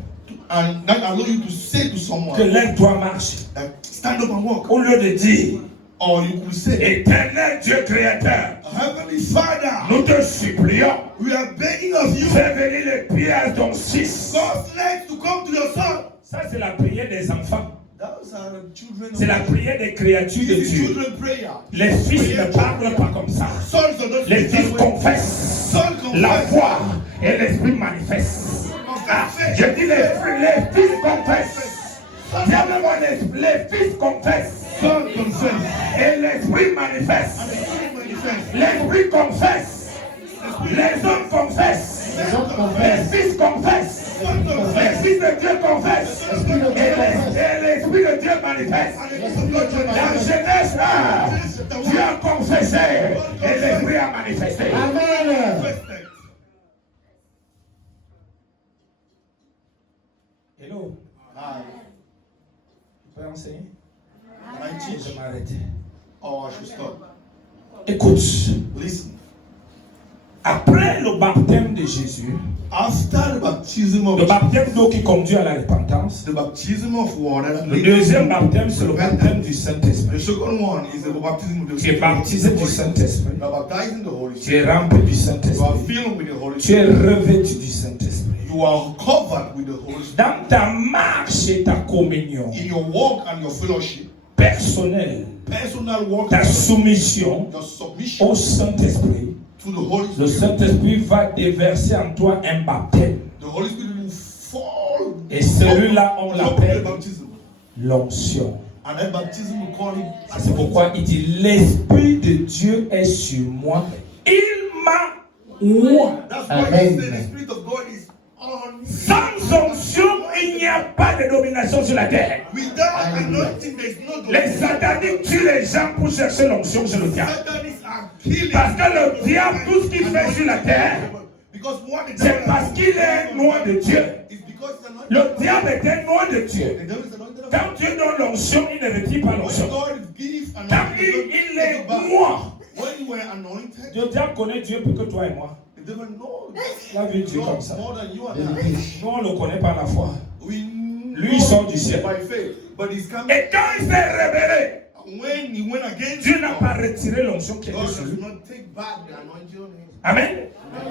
and that allow you to say to que someone lève-toi marche that stand up and walk, au lieu de dire or you could say, éternel Dieu créateur, Heavenly Father, nous te supplions, we are begging of you, fais venir les pierres ton fils. God's legs to come to your son. Ça, c'est la prière des enfants. Those are the children of C'est la God. prière des créatures de This is Dieu. children prayer. Les fils ne parlent pas comme ça. Sons are not Les speak fils that way. confessent Sons la confess. foi et l'esprit manifeste. Ah, je dis les fils confessent. Dis-moi, les fils confessent Sons confess. et l'esprit manifeste. And the spirit manifest. L'esprit confesse. Les hommes confessent. Les hommes Les confessent. fils confessent. Les fils de Dieu confessent. L'Esprit de Dieu confesse. Et l'esprit de Dieu manifeste. And the L'Esprit de Dieu La manifeste. jeunesse là, Dieu a confessé et l'esprit a manifesté. Amen. manifested. Hello, Ah, tu peux enseigner? can I Je teach? vais m'arrêter. Or I should stop? Écoute, Listen. après le baptême de Jésus, After the baptism le of baptême d'eau qui conduit à la repentance, the baptism of water, that le leads- deuxième baptême, c'est le baptême du the Saint-Esprit. second one is the baptism of the Tu es baptisé du Saint-Esprit. You are baptized in the Holy Tu Spirit. es rempli du You are Saint-Esprit. filled with the Holy Tu es Spirit. revêtu du Saint-Esprit. You are covered with the Holy Spirit. Dans ta marche et ta communion In your walk and your fellowship, personnelle, personal walk, ta soumission your submission au Saint-Esprit, to the Holy le Spirit. Saint-Esprit va déverser en toi un baptême. The Holy Spirit will fall. Et celui-là, on Drop l'appelle the baptism. l'onction. And that baptism will call it. C'est pourquoi il dit, l'Esprit de Dieu est sur moi. Il m'a oint. That's why Amen. he said the Spirit of God is on me. Sans onction, il n'y a pas de domination sur la terre. Without anointing, there's no Les dominion. sataniques tuent les gens pour chercher l'onction chez le diable. Satanists are killing. Parce que le diable, tout ce qu'il fait sur la terre, Because what the c'est devil parce qu'il est loin de Dieu. is because it's anointed. Le diable était loin de Dieu. The devil is anointed of Quand Dieu donne l'onction, il ne retire pas When l'onction. God gives Quand anointing, il est moi, when you were anointed, le diable connaît Dieu plus que toi et moi. the devil knows Il a vu Dieu comme God ça. more than you and Vérité. I. Nous, on ne le connaît pas à la foi. We Lui, know il sort du ciel. by faith, but he's coming. Et quand il s'est révélé, When he went against Dieu n'a God, pas retiré l'onction qui était God sur does lui. not take back the anointing on him. Amen.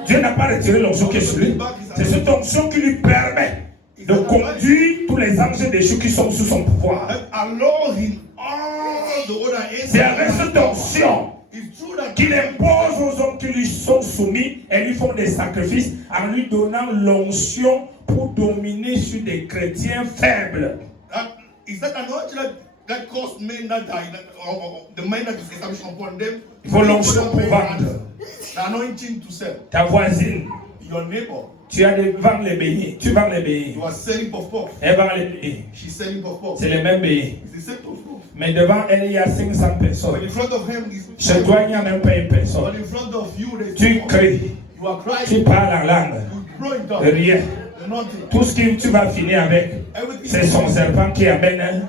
Dieu n'a pas retiré l'onction qui est sur lui. C'est cette onction qui lui permet de conduire tous les anges déchus qui sont sous son pouvoir. That allow him all the other C'est avec cette onction It's true that qu'il impose aux hommes qui lui sont soumis et lui font des sacrifices en lui donnant l'onction pour dominer sur des chrétiens faibles. Is that anointing that caused men that die, the men that is established upon them? Il faut l'onction pour vendre. The anointing to sell. Ta voisine, Your neighbor, tu as des vends les beignets, tu vends les beignets. you are selling puff puff. Elle vend les beignets. She's selling puff puff. C'est les mêmes beignets. It's the same puff puff. Mais devant elle, il y a 500 But personnes. in front of him is. Chez toi, il n'y a même pas une But personne. in front of you, there's. Tu cries, You are crying. tu parles en langue. You throw it down. Rien. Nothing. Tout ce que tu vas finir avec, Everything. c'est son serpent qui amène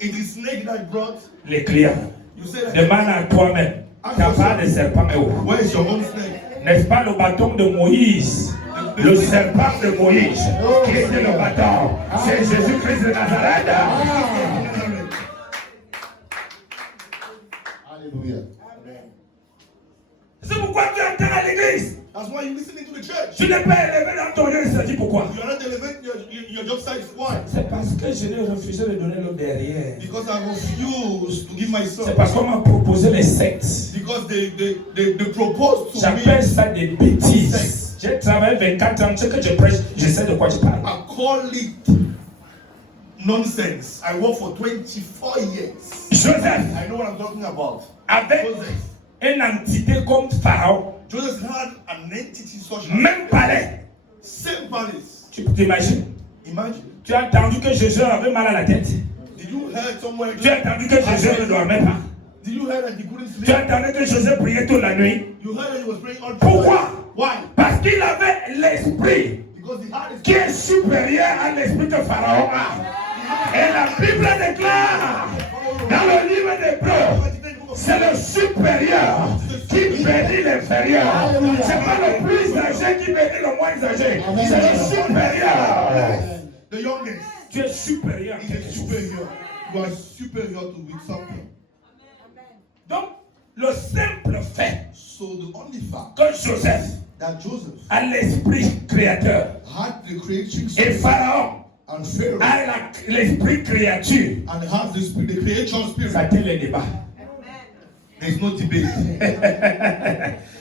It is snake that brought. les clients. You say that. Demande à toi-même, ta part de serpent est où? Where is your own snake? N'est-ce pas le bâton de Moïse? Le serpent de Moïse, qui était le bâton, c'est Jésus-Christ de Nazareth. Alléluia. C'est pourquoi tu entends à l'église. That's why you're listening to the church. Tu n'es pas élevé dans ton lieu, c'est dit pourquoi? You are not elevating your job site. Why? C'est parce que je n'ai refusé de donner le derrière. Because I refuse to give my son. C'est parce qu'on m'a proposé les sectes. Because they propose to J'appelle me. ça des bêtises. J'ai travaillé 24 ans, ce que je prêche, je sais de quoi je parle. I call it nonsense. I worked for 24 years. Joseph, I know what I'm talking about. avec Joseph. une entité comme Pharaon, Joseph had an entity such as même palais. same palace. Tu t'imagines? Imagine. Tu as entendu que Jésus avait mal à la tête. Did you hear somewhere? Tu as entendu que Jésus ne dormait pas. Did you hear that he couldn't sleep? Tu as entendu que Jésus priait toute la nuit. You heard that he was praying all the Pourquoi? time. Why? Parce qu'il avait l'esprit Because he had his qui est supérieur à l'esprit que Pharaon a. Et la Bible déclare dans le livre d'Hébreux, c'est le supérieur qui bénit l'inférieur. C'est pas le plus âgé qui bénit le moins âgé. C'est le supérieur. the youngest. Tu es supérieur. He is superior. You are superior to with something. Donc, le simple fait So the only fact que Joseph that Joseph a l'esprit créateur had the creation et spirit Pharaon and Pharaoh a l'esprit créature, and have the spirit, the creation spirit, ça tient les débats. there is no debate.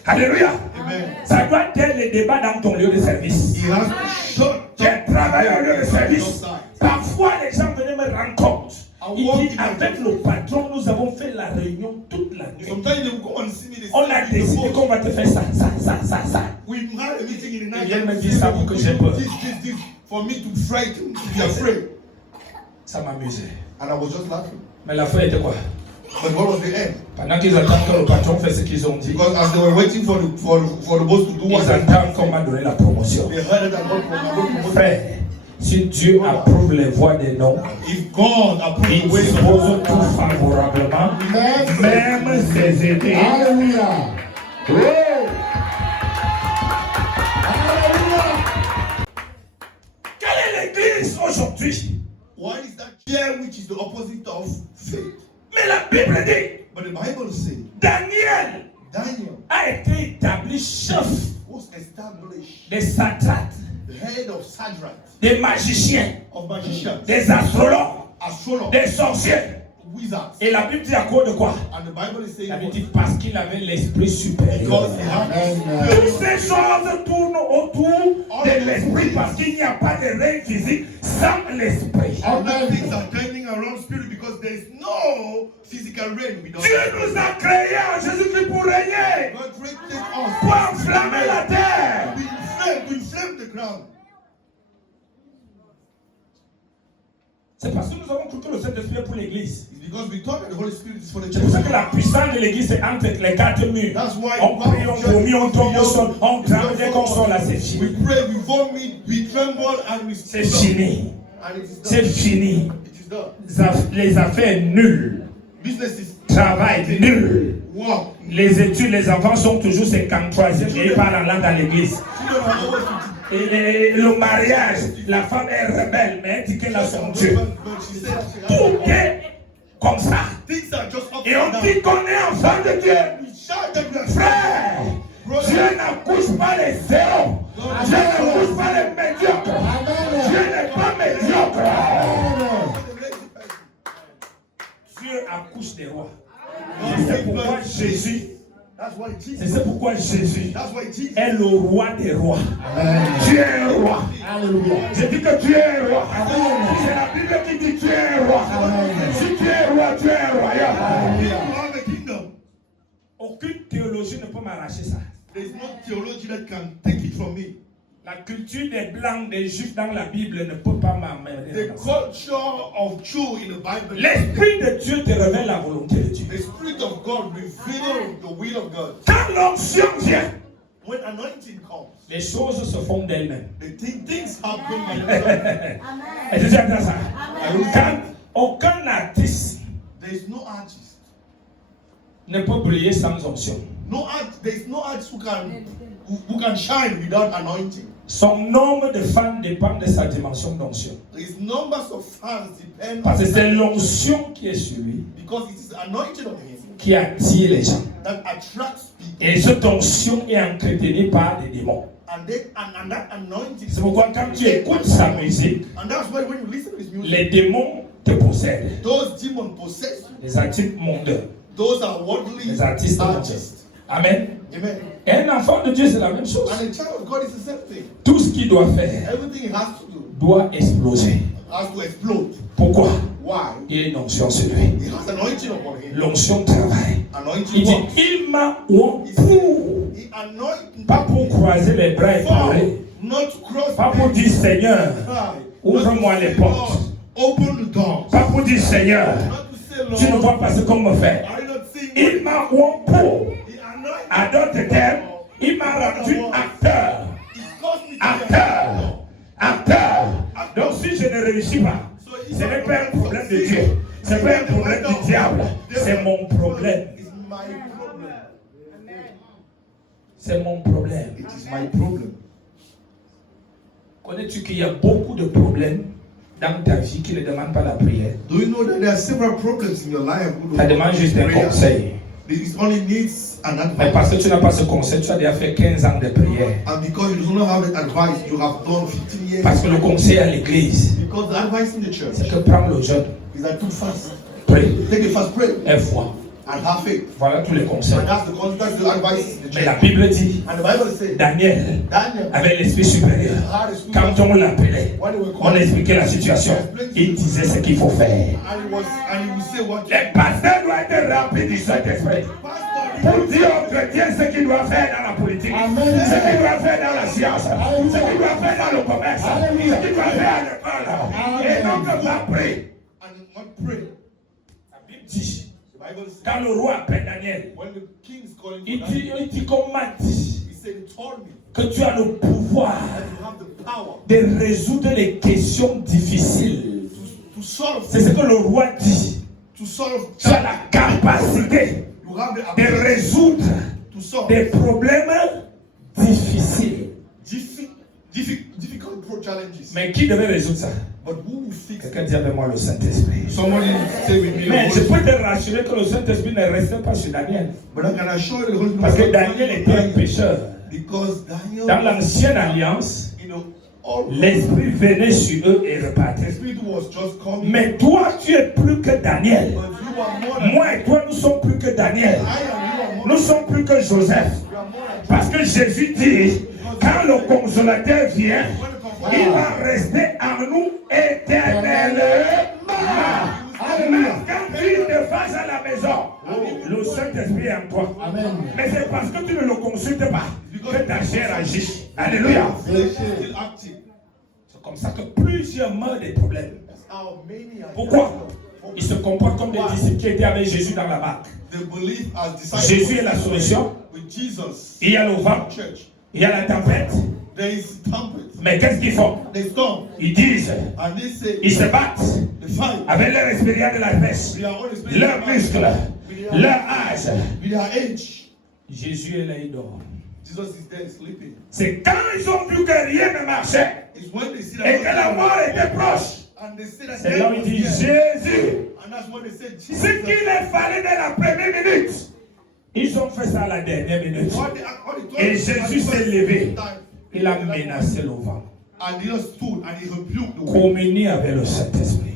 Alléluia. Amen. Ça doit être les débats dans ton lieu de service. He has to shut J'ai travaillé au lieu de service. outside. Parfois, les gens venaient me rendre compte. I Ils walk disent, in avec the- le patron, nous avons fait la réunion toute la nuit. Sometimes they will come and see me. They On say, a "In the décidé boat, qu'on va te faire ça. we had a meeting in the night. Ils viennent me and dire say, ça pour que "We j'ai do peur." this, for me to frighten, to be afraid." Ça m'amusait. And I was just laughing. Mais la fin était quoi? But what was the end? Pendant qu'ils attendent que le patron fait ce qu'ils ont dit, Because as they were waiting for the boss to do what ils they entendent qu'on m'a donné la promotion. they heard that God promoted. Frère, si Dieu approuve les voies des noms, If God approved il the ways of dispose tout favorablement, même ses ennemis. Hallelujah. Oh. Hallelujah. Quelle est l'église aujourd'hui? why is that fear which is the opposite of faith? Mais la Bible dit, But the Bible says Daniel Daniel a été établi chef was established des satrates, the head of Sadrach, des magiciens, of magicians, des astrologues, astrologers, des sorciers. wizards. Et la Bible dit à cause de quoi? And the Bible is saying La Bible what? dit parce qu'il avait l'esprit supérieur. Because he had Amen. Toutes ces choses tournent autour de l'esprit parce qu'il n'y a pas de règne physique sans l'esprit. all the things are turning around spirit because there is no physical realm without Dieu nous a créés en Jésus-Christ pour régner, God created us pour enflammer la terre. to inflame the ground. C'est parce que nous avons cru que le Saint-Esprit est pour l'église. It's because we thought that the Holy Spirit is for the C'est pour ça que church. la puissance de l'église est entre les quatre murs. That's why On prie, on vomit, on tombe au sol, on tremble dès qu'on sort là, c'est We fini. pray, we vomit, we tremble, and we C'est fini. And it is C'est done. fini. It is done. Les affaires nulles. Business is Travail nul. work. Les études, les enfants sont toujours 53e et ils parlent en langue à l'église. Children are always Et le mariage, la femme est rebelle, mais elle dit qu'elle a son Dieu. But she said she has- Tout est comme ça. things are just up Et and on down. dit qu'on est enfant de Dieu. We shout that we are Frère, Dieu n'accouche pas les zéros. Dieu n'accouche pas les médiocres. Dieu n'est pas médiocre. Dieu accouche des rois. Et c'est pourquoi Jésus, That's why et Jesus. c'est pourquoi Jésus That's why Jesus. est le roi des rois. Amen. Tu es un roi. Hallelujah. Je dis que tu es un roi. C'est la Bible qui dit tu es un roi. Si tu es un roi, tu es un royaume. You have a kingdom. Aucune théologie ne peut m'arracher ça. There is no theology that can take it from me. La culture des blancs, des juifs dans la Bible ne peut pas m'amener. The culture of Jew in the Bible. L'Esprit de Dieu te révèle la volonté de Dieu. The Spirit of God reveals the will of God. Quand l'onction vient, When anointing comes, les choses se font d'elles-mêmes. things happen by themselves. Amen. Et tu sais ça? Amen. Quand aucun artiste There is no artist. ne peut briller sans onction. There is no artist who can shine without anointing. Son nombre de fans dépend de sa dimension d'onction. His numbers of fans depend Parce que on c'est l'onction qui est sur lui because it is anointed on him qui attire les gens. that attracts people. Et cette onction est entretenue par des démons. And that anointing. C'est pourquoi quand tu écoutes sa musique, And that's why when you listen to his music, les démons te possèdent. those demons possess you. Les artistes mondains, Those are worldly les artistes mondains. artists. Amen. Amen. Et un enfant de Dieu, c'est la même chose. And a child of God is the same thing. Tout ce qu'il doit faire Everything he has to do doit exploser. has to explode. Pourquoi? Why? Il y a une onction sur lui. He has anointing upon him. L'onction travaille. Anointing Il dit, works. il m'a oint pour. He anointed Pas pour croiser les bras et parler. not to cross Pas pour dire Seigneur, ouvre-moi les portes. Open the doors. Pas pour dire Seigneur, Not to say, Lord, tu ne vois pas ce qu'on me fait. are you not seeing Il m'a oint pour. He anointed À d'autres termes, il m'a rendu acteur. He caused me to be a Acteur. Acteur. Donc si je ne réussis pas, ce n'est pas un problème de Dieu. Ce n'est pas un problème du diable. C'est mon problème. It's my problem. C'est mon problème. It is my problem. Connais-tu qu'il y a beaucoup de problèmes dans ta vie qui ne demandent pas la prière? Do you know that there are several problems in your life? Ça demande juste un conseil. It only needs an Mais advice. parce que tu n'as pas ce conseil, tu as déjà fait 15 ans de prière. And because you do not have an advice, you have done 15 years. Parce que le conseil à l'église, Because the advice in the church c'est que prends le jeûne, is that do fast. prie, Take a fast prayer et foi. and have faith. Voilà tous les conseils. And that's the advice in the Mais la church. Bible dit, And the Bible says Daniel Daniel avait l'esprit supérieur. had a spirit Quand on l'appelait, when they were on called, expliquait la situation. Il disait ce qu'il faut faire. and he would say what Le pasteur doit être rempli du Saint-Esprit pour dire aux chrétiens ce qu'il doit faire dans la politique, Amen. ce qu'il doit faire dans la science, Alléluia. ce qu'il doit faire dans le commerce, Alléluia. ce qu'il doit faire à l'école. Et non que va prier. and not pray. La Bible dit, The Bible says quand le roi appelle Daniel, when the king is calling il for Daniel, dit qu'on m'a dit he said he told me que tu as le pouvoir that you have the power de résoudre les questions difficiles. to solve C'est ce que le roi dit. to solve Tu as la capacité you have the de ability résoudre to solve des problèmes difficiles. difficult challenges. Mais qui devait résoudre ça? But who will fix it? Quelqu'un dit avec moi le Saint-Esprit. Somebody say with me. Mais the je Holy peux te rassurer que le Saint-Esprit ne restait pas sur Daniel. But I can assure you the Holy Spirit Parce que was Daniel était un pécheur. because Daniel Dans l'ancienne alliance, you know all l'Esprit venait sur eux et the repartait. Spirit was just coming. Mais toi, tu es plus que Daniel. But you are more than Moi et toi, nous sommes plus que Daniel. I am. You are more Nous sommes plus que Joseph. you are more than Parce que Jésus dit, quand le consolateur vient, when the comforter il va rester en nous éternellement. Même quand tu te fasses à la maison, le Saint-Esprit est en toi. Amen. Mais c'est parce que tu ne le consultes pas que ta chair agit. Alléluia. flesh is still active. C'est comme ça que plusieurs meurent des problèmes. That's how many are Pourquoi? Ils se comportent comme des disciples qui étaient avec Jésus dans la barque. They believe as disciples. Jésus est la solution. With Jesus. Il y a le vent, Church. il y a la tempête. There is trumpet. Mais qu'est-ce qu'ils font? They storm. Ils disent, And they say ils se battent they fight. avec leur expérience de la pêche, We are all the leurs muscles, leur âge. with their age. Jésus est là, il dort. Jesus is there sleeping. C'est quand ils ont vu que rien ne marchait It's when they see et que la mort that était proche. and they say that C'est là où il dit Jésus. and that's when they say Ce Jesus. qu'il est fallait dans la première minute, ils ont fait ça à la dernière minute. Et Jésus s'est levé. Il a menacé le vent. And he just stood and he rebuked the wind. Communie avec le Saint-Esprit.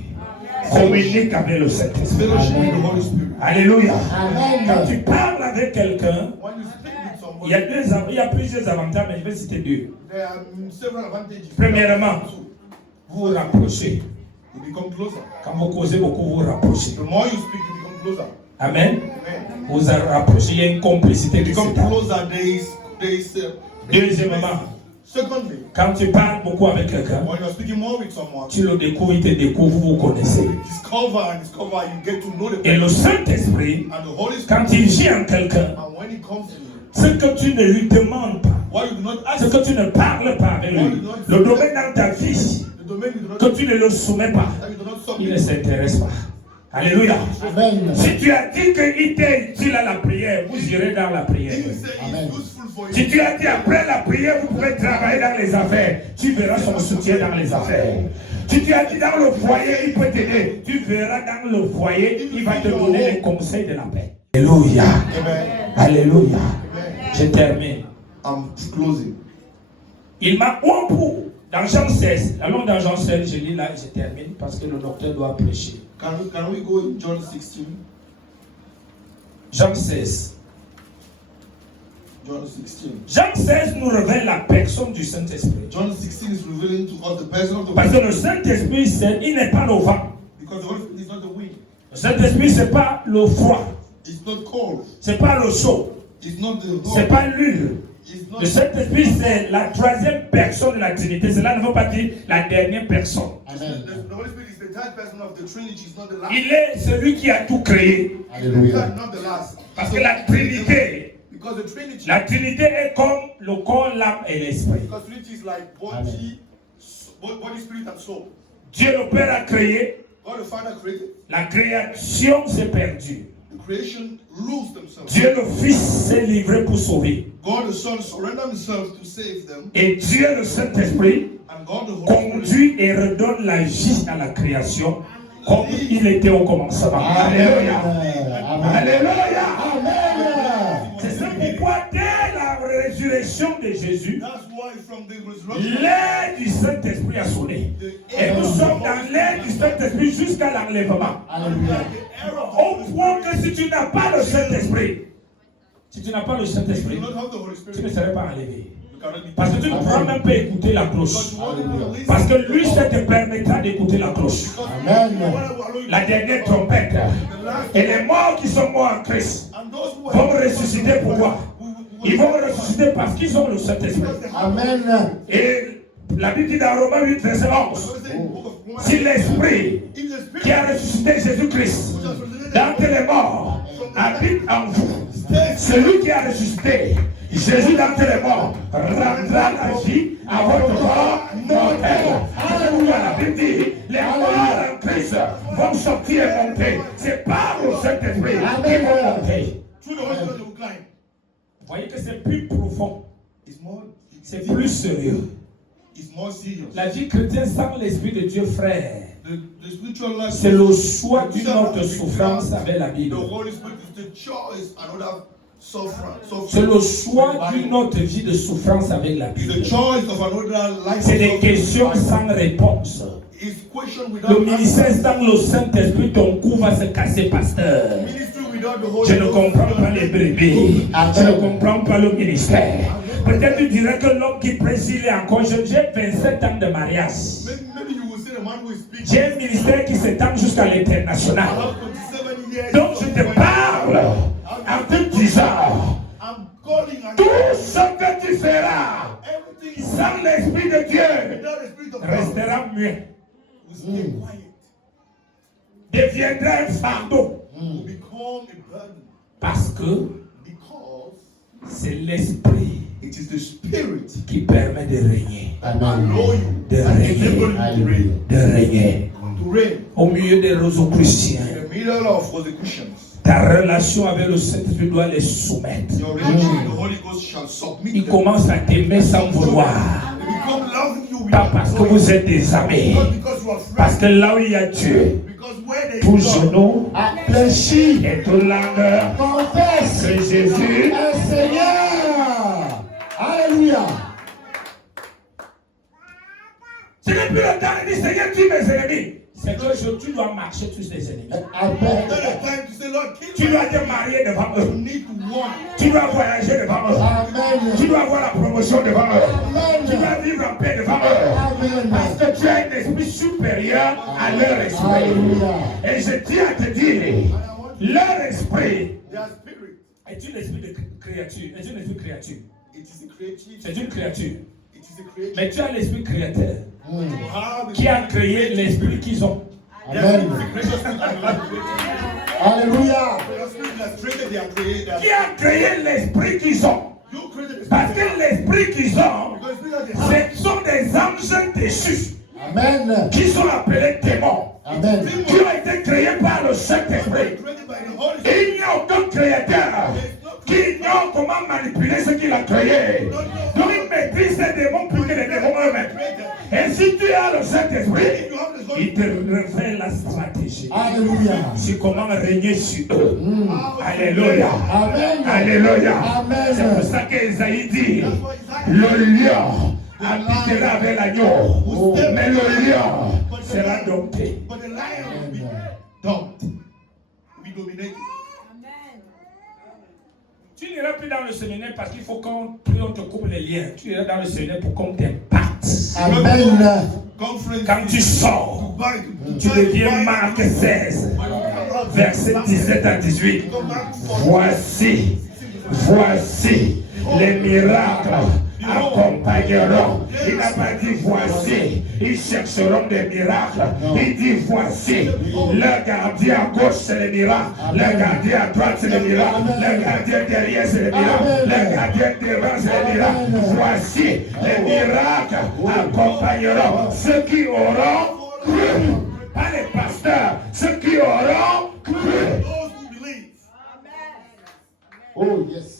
Communique avec le Saint-Esprit. Fellowship with the Holy Spirit. Alléluia. Amen. Quand tu parles avec quelqu'un, When you speak with il y a somebody, il y a plusieurs avantages, mais je vais citer deux. there are several advantages. Premièrement, vous vous rapprochez. You become closer. Quand vous causez beaucoup, vous vous rapprochez. The more you speak, you become closer. Amen. Amen. Vous vous rapprochez. Il y a une complicité You qui become s'établit. closer. There is Deuxièmement, secondly, quand tu parles beaucoup avec quelqu'un, when you're speaking more with someone, tu le découvres, il te découvre, vous vous connaissez. discover and discover, you get to know the Et le person. Saint-Esprit, And the Holy Spirit, quand il vient en quelqu'un, and when he comes to you, ce que tu ne lui demandes pas, why you do not ce ask, que tu ne parles pas avec lui, le domaine dans ta vie, the domain you do not, que tu ne le soumets pas, that you do not il ne submit. s'intéresse pas. Alléluia. Amen. Si tu as dit qu'il t'est utile à la prière, vous irez dans la prière. He will say Amen. it's useful for Si you. tu as dit après la prière, vous pouvez travailler dans les affaires, tu verras son soutien dans les affaires. Si tu as dit dans le foyer, il peut t'aider, tu verras dans le foyer, il va te donner les conseils de la paix. Alléluia. Amen. Alléluia. Amen. Je termine. I'm closing. Il m'a oint pour. Dans Jean 16, allons dans Jean 16, je lis là et je termine parce que le docteur doit prêcher. Can we go in John 16? Jean 16. John 16. Jean 16 nous révèle la personne du Saint-Esprit. John 16 is revealing to us the person of the Parce que le Saint-Esprit, il n'est pas le vent. Because the Holy Spirit is not the wind. Le Saint-Esprit, ce n'est pas le froid. It's not cold. Ce n'est pas le chaud. It's not the Ce n'est pas l'huile. It's not Le Saint-Esprit, c'est la troisième personne de la Trinité. Cela ne veut pas dire la dernière personne. Amen. the Holy Spirit is the third person of the Trinity. It's not the last. Il est celui qui a tout créé. Alléluia. Not the last. Parce que la Trinité, Because the Trinity. la Trinité est comme le corps, l'âme et l'esprit. Because Trinity is like body, spirit, and soul. Dieu le Père a créé. God the Father created. La création s'est perdue. The creation lose themselves. Dieu le Fils s'est livré pour sauver. God the Son surrender himself to save them. Et Dieu le Saint-Esprit And God the Holy Spirit conduit et redonne la vie à la création comme il était au commencement. Alléluia. Amen. Alléluia. Amen. C'est ça pourquoi dès la résurrection de Jésus, That's why from the resurrection, l'air du Saint-Esprit a sonné. Et nous sommes dans l'air du Saint-Esprit jusqu'à l'enlèvement. Alléluia. Au point que si tu n'as pas le Saint-Esprit, si tu n'as pas le you Saint-Esprit, do not have the Holy tu ne Spirit. serais pas enlevé. You cannot be Parce que tu ne pourras même pas écouter la cloche. because you want to listen. Parce que lui, ça te permettra d'écouter la cloche. Amen. La dernière trompette. Et les morts qui sont morts en Christ And those who vont ressusciter. Pourquoi? Ils vont ressusciter parce qu'ils ont le Saint-Esprit. Amen. Et la Bible dit dans Romains 8, verset 11, si l'Esprit qui a ressuscité Jésus-Christ d'entre les morts habite en vous, celui qui a ressuscité Jésus d'entre les morts rendra la vie à votre corps mortel. Alléluia. La Bible dit, les morts en Christ vont sortir et monter. C'est par le Saint-Esprit qu'ils vont monter. through the Holy Spirit they will climb. Vous voyez que c'est plus profond, c'est It's plus sérieux. more serious. La vie chrétienne sans l'Esprit de Dieu, frère, The spiritual life. c'est le choix d'une autre souffrance avec la The Bible. Holy Spirit is the choice another suffering. C'est le choix d'une autre vie de souffrance avec la It's Bible. the choice of another life. C'est of des suffering. questions sans réponse. It's question Le without ministère answer. sans le Saint-Esprit, ton cou va se casser, pasteur. Ministry without the Holy Je ne Ghost. comprends pas les brebis. Je ne comprends pas le ministère. Peut-être tu dirais que l'homme qui préside est encore jeune. J'ai 27 ans de mariage. Maybe you will say the man who is speaking. J'ai un ministère qui s'étend jusqu'à I l'international. have 27 years. Donc je te parle en te disant, I'm calling and tout ce que tu feras everything is sans l'Esprit de Dieu without the Spirit of God. restera muet, We stay quiet. deviendra un fardeau. We become a burden Parce que because c'est l'Esprit it is the Spirit qui permet de régner. Amen. allow you De and régner. enable you to reign. De régner. To reign Au milieu des réseaux chrétiens, in the middle of the Christians. ta relation avec le Saint-Esprit doit les soumettre. Your relationship with the Holy Ghost shall submit Il them. commence à t'aimer sans vouloir. They become loving you Pas without parce que knowing. vous êtes des amis. Not because you are Parce que friends. là où il y a Dieu, Because where there tout is God, genou Fléchis. et toute langue Confesse. que Jésus Un Seigneur. Alléluia. Ce n'est plus le temps de dire Seigneur, tue mes ennemis. C'est que tu dois marcher tous tes ennemis. Amen. not the time to say, Lord, Tu kill dois me. te marier devant You eux. need to walk. Tu dois voyager devant eux. Amen. Tu dois avoir la promotion devant eux. Tu Amen. dois vivre en paix devant eux. Amen. Parce que tu as un esprit supérieur à leur esprit. Alléluia. Et je tiens à te dire, leur esprit Their spirit. est une esprit de créature. Est une esprit de créature. It is a creative. C'est une créature. It is a creative. Mais tu as l'esprit créateur You have qui a créé l'esprit qu'ils ont. Amen. creative spirit and you have the creative. Alléluia. Your spirit has created their creator. Qui a créé l'esprit qu'ils ont. You created the Parce spirit. que l'esprit qu'ils ont, Because the spirit of the heart. ce sont des anges déchus Amen. qui sont appelés démons, Amen. qui ont été créés par le Saint-Esprit. Created by the Holy Spirit. Et il n'y a aucun créateur qui ignore comment manipuler ce qu'il a créé. Donc il maîtrise ces démons plus que les démons eux-mêmes. Et si tu as le Saint-Esprit, You have the Holy il te révèle la stratégie Alléluia. sur comment régner sur eux. Alléluia. Amen. Alléluia. Amen. C'est pour ça qu'Esaïe dit, le lion habitera avec l'agneau, mais le lion sera dompté. But the lion will be dumped. Will be dominated. Amen. Tu n'iras plus dans le séminaire parce qu'il faut qu'on te coupe les liens. Tu iras dans le séminaire pour qu'on t'impacte. Amen. Quand tu sors, tu deviens Marc 16, verset 17 à 18. Voici les miracles accompagneront. Il n'a pas dit voici, ils chercheront des miracles. Il dit voici, le gardien à gauche c'est les miracles, le gardien à droite c'est les miracles, le gardien derrière c'est les miracles, le gardien devant c'est les miracles. Voici les miracles accompagneront ceux qui auront cru, pas les pasteurs, ceux qui auront cru. Oh, yes.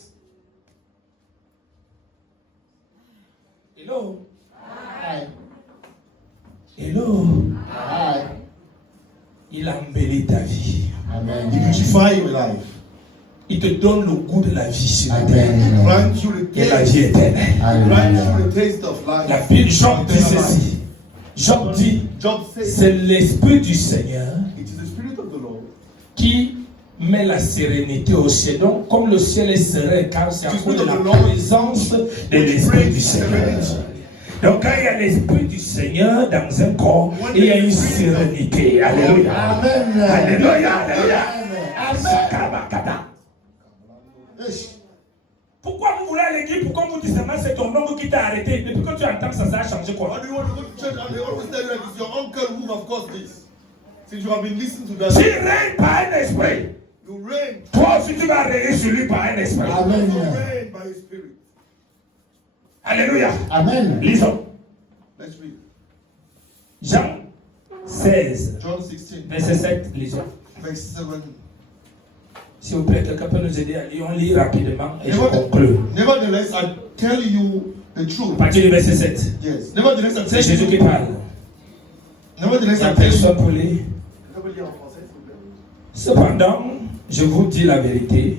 Hello. Hi. Hello. Hi. Il embellit ta vie. Amen. He beautify your life. Il te donne le goût de la vie sur la terre. Amen. Grant you the Et la taste. vie éternelle. Grant Hallelujah. you the taste of life. La Bible, Job dit ceci. Job dit, Job says, c'est l'Esprit du Seigneur it is the Spirit of the Lord qui met la sérénité au ciel. Donc, comme le ciel est serein, car c'est à cause de la présence de l'Esprit du Seigneur. Donc, quand il y a l'Esprit du Seigneur dans un corps, il y a une sérénité. Alléluia. Amen. Alléluia. Alléluia. Amen. Pourquoi vous voulez aller à l'église? Pourquoi vous dites seulement c'est ton oncle qui t'a arrêté? Depuis que tu entends ça, ça a changé quoi? Why do you want to go to church and they always tell you that it's your uncle who have caused this? Since you have been listening to that, Tu règnes par un esprit. you reign. Toi aussi, tu vas régner sur lui par un esprit. Amen. You reign by His Spirit. Alléluia. Amen. Lisons. Let's read. Jean 16, John 16, verset 7. Lisons. verse 7. S'il vous plaît, quelqu'un peut nous aider à lire. On lit rapidement et je conclue. Nevertheless, I tell you the À truth. partir du verset 7. Yes. Nevertheless, I C'est tell Jésus qui you. parle. Nevertheless, Il y a I tell you. personne pour lire. Cependant, je vous dis la vérité.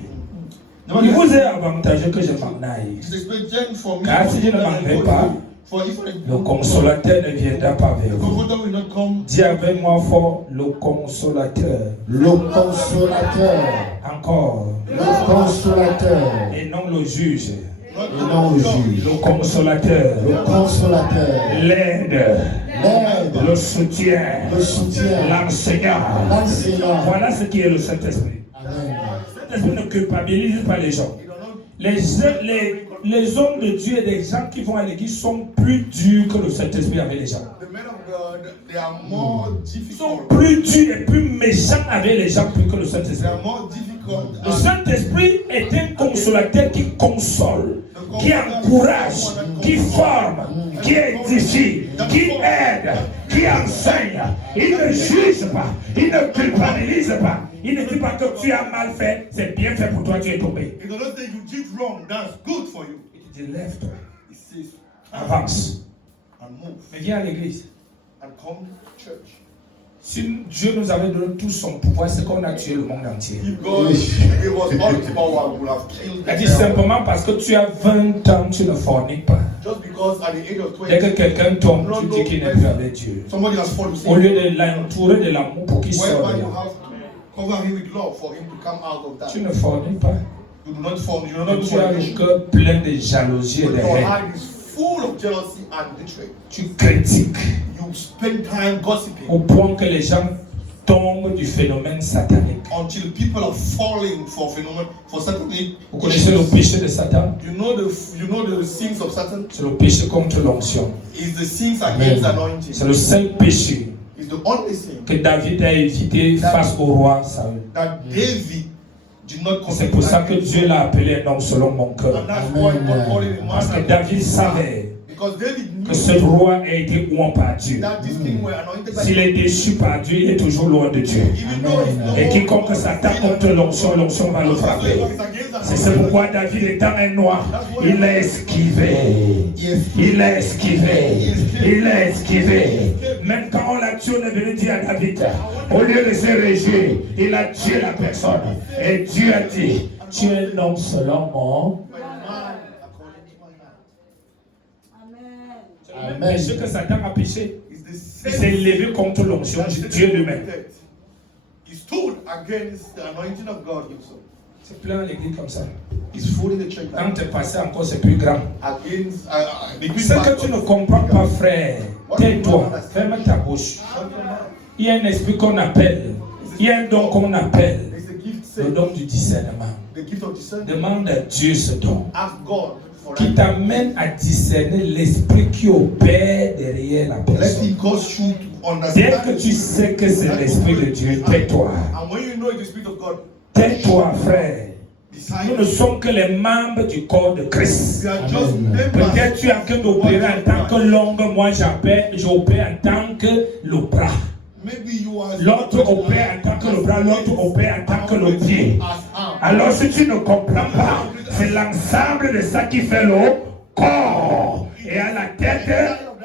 Il vous est avantageux que je m'en aille. It is expedient for me. Car si je ne m'en vais pas, For if I le consolateur ne viendra pas vers the vous. Comforter will not come. Dis avec moi fort, le consolateur. Le consolateur. Encore. Le consolateur. Et non le juge. Et non le juge. Le consolateur. Le consolateur. L'aide. L'aide. Le soutien. Le soutien. L'enseignant. L'enseignant. Voilà ce qui est le Saint-Esprit. Amen. Le Saint-Esprit ne culpabilise pas les gens. Les hommes de Dieu et des gens qui vont à l'église sont plus durs que le Saint-Esprit avec les gens. The men of God, they are more Ils sont difficult. plus durs et plus méchants avec les gens plus que le They Saint-Esprit. are more difficult. Le Saint-Esprit est un consolateur qui console, qui encourage, qui forme, qui édifie, qui aide, qui enseigne. Il ne juge pas, il ne culpabilise pas. Il ne dit pas que tu as mal fait, c'est bien fait pour toi, tu es tombé. If the Lord says you did wrong, that's good for you. Il dit lève-toi, He says, avance, and move mais viens à l'église. and come to church. Si Dieu nous avait donné tout son pouvoir, c'est qu'on a tué le monde entier. If God gave us all His power, we would have killed Il a dit them. simplement parce que tu as 20 ans, tu ne forniques pas. Just because at the age of Dès que 20, quelqu'un tombe, tu dis qu'il n'est plus avec Dieu. somebody has fallen Au asleep. lieu de l'entourer de l'amour pour qu'il sorte Whereby de you là. have to cover him with love for him to come out of that. Tu ne forniques pas. You do not form, you do not do Tu as le fornication. cœur plein de jalousie et But de your haine. heart is full of jealousy and hatred. Tu critiques You spend time gossiping au point que les gens tombent du phénomène satanique. until people are falling for phenomenon, for satanic Vous connaissez le péché de Satan? You know the sins of Satan C'est le péché contre l'onction. is the sins against anointing. C'est le seul péché It's the only sin que David a évité face au roi Saül. that David did not C'est commit. pour ça que Dieu l'a appelé un homme selon mon cœur. And that's why God called him a Parce que man. David savait Because David knew que ce roi a été oint par Dieu. that this king were anointed by S'il est déçu par Dieu, il est toujours loin de Dieu. Even though it's no Et quiconque s'attaque contre l'onction, l'onction va le frapper. C'est pourquoi David étant un noir, il a esquivé. Il a esquivé. Il a esquivé. Même quand on l'a tué, on est venu dire à David, au lieu de se réjouir, il a tué la personne. Et Dieu a dit, tu es un homme selon mon. Amen. Le même péché que Satan a péché, It's il the s'est same levé contre l'onction that de Satan Dieu lui-même. committed. He stood against the anointing of God himself. C'est plein l'église comme ça. is fooling the church. Quand tu es passé encore, c'est plus grand. Against Ce que tu ne comprends pas, frère, tais-toi, ferme ta bouche. Il y a un esprit qu'on appelle, il y a un don qu'on appelle, It's the gift, le don du discernement. the gift of discernment. Demande à Dieu ce don Ask God for qui that. t'amène à discerner l'esprit qui opère derrière la Let personne. Him cause you to Dès que understand. tu sais que c'est l'esprit de Dieu, tais-toi. And when you know it's the Spirit of God, Tais-toi, frère. Nous ne decide. sommes que les membres du corps de Christ. We are just Amen. members. Peut-être tu es en train d'opérer en tant que l'ongle, moi j'opère en tant que le bras. Maybe you are. L'autre opère en tant que le bras, l'autre opère en tant que le pied. As arm. Alors si tu ne comprends pas, c'est l'ensemble de ça qui fait le corps. Et à la tête,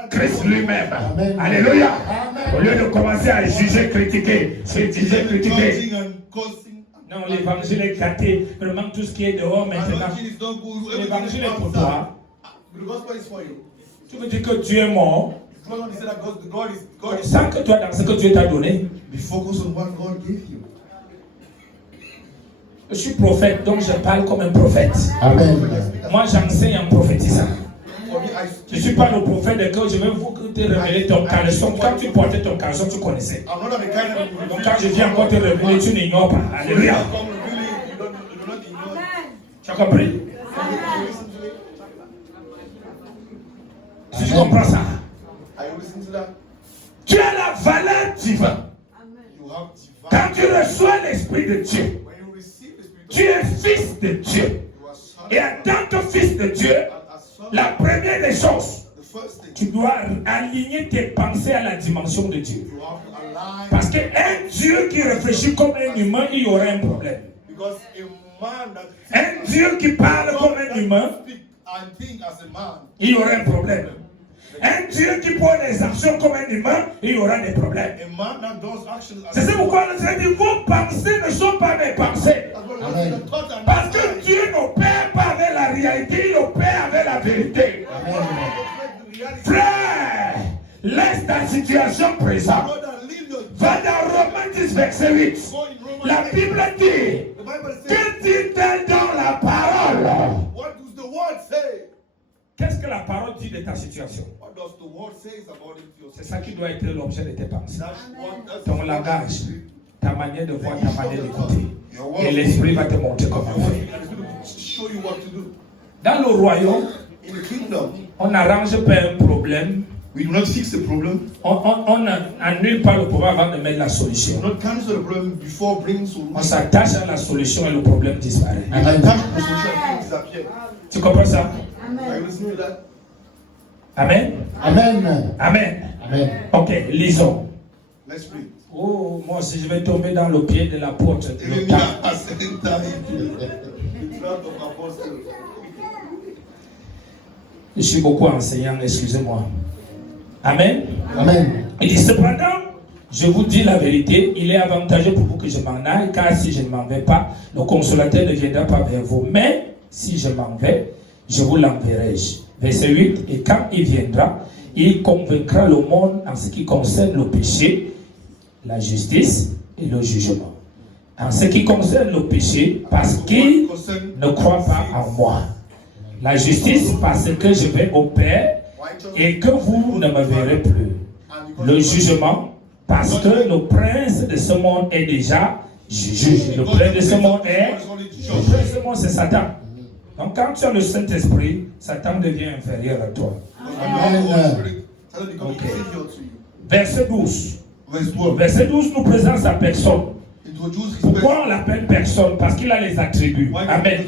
Christ lui-même. Amen. Alléluia. Amen. Au lieu de commencer à juger, critiquer, critiquer, critiquer. Judging and causing. Non, l'évangile est gâté. Vraiment tout ce qui est dehors maintenant. Anointing is not good. L'évangile Everything est pour outside. toi. The gospel is for you. Tu veux dire que Dieu est mort God only said that God is. sans que toi dans ce que Dieu t'a donné. Be focused on what God gave you. Je suis prophète, donc je parle comme un prophète. Amen. Moi j'enseigne en prophétisant. For me, Je ne suis pas le prophète de que je vais vous te révéler ton caleçon. Quand tu portais ton caleçon, tu connaissais. I'm not the kind of. Donc quand je viens encore te révéler, tu n'ignores pas. Alléluia. Come revealing, you don't ignore. Amen. Tu as compris? You listen to it. Si tu comprends ça, Are you listening to that? tu as la valeur divine. Amen. You have divine. Quand tu reçois l'Esprit de Dieu, When you receive the Spirit of tu es fils de Dieu. you are son. Et en tant que fils de Dieu, And as son, la première des choses, the first thing tu dois aligner tes pensées à la dimension de Dieu. you have to align. Parce qu'un Dieu qui réfléchit comme un humain, il y aurait un problème. Because a man that Un Dieu qui parle comme un humain, speak and think as a man, il y aura un problème. Un Dieu qui pose des actions comme un humain, il y aura des problèmes. a man that does actions as C'est pourquoi le Seigneur dit, vos pensées ne sont pas mes pensées. That's what Amen. the thought and Parce que mind. Dieu n'opère pas avec la réalité, il opère avec la vérité. Amen. Reflect the reality. Frère, laisse ta situation présente. God and leave your Va dans Romains 10, verset 8. go in Romans La 8. Bible dit, The Bible says, que dit-elle dans la parole? what does the word say? Qu'est-ce que la parole dit de ta situation? What does the word say about it to C'est yourself? ça qui doit être l'objet de tes pensées. That's Ton langage, ta manière de voir, ta manière d'écouter. Et l'esprit va te montrer comment faire. And it's going to show you what to do. Dans le royaume, In the kingdom, on n'arrange pas un problème. we do not fix the problem. On n'annule pas le problème avant de mettre la We solution. do not cancel the problem before bringing On solution. s'attache à la solution et le problème disparaît. We attach the solution and things disappear. Tu comprends ça? Are you Amen. listening to that? Amen. Amen. Amen. Amen. Ok, lisons. Let's read. Oh, moi aussi je vais tomber dans le pied de l'apôtre. Le Even temps. has entered into the trap of apostles. Je suis beaucoup enseignant, excusez-moi. Amen. Amen. Il dit cependant, je vous dis la vérité, il est avantageux pour vous que je m'en aille, car si je ne m'en vais pas, le consolateur ne viendra pas vers vous. Mais si je m'en vais, je vous l'enverrai. Verset 8, et quand il viendra, il convaincra le monde en ce qui concerne le péché, la justice et le jugement. En ce qui concerne le péché, parce qu'il ne croit pas en moi. La justice, parce que je vais au Père et que vous ne me verrez plus. Le jugement, parce que le prince de ce monde est déjà jugé. Le prince de ce monde est... Le prince de ce monde, c'est Satan. Donc quand tu as le Saint-Esprit, Satan devient inférieur à toi. Verset 12. Verset 12 nous présente sa personne. Pourquoi on l'appelle personne? Parce qu'il a les attributs. Amen.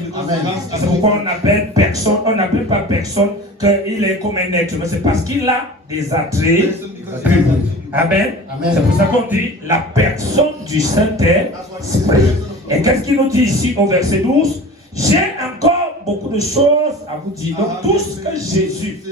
C'est pourquoi on appelle personne. On n'appelle pas personne qu'il est comme un être. Mais c'est parce qu'il a des attributs. Amen. Amen. C'est pour ça qu'on dit la personne du Saint-Esprit. Et qu'est-ce qu'il nous dit ici au verset 12? J'ai encore beaucoup de choses à vous dire. Donc tout ce que Jésus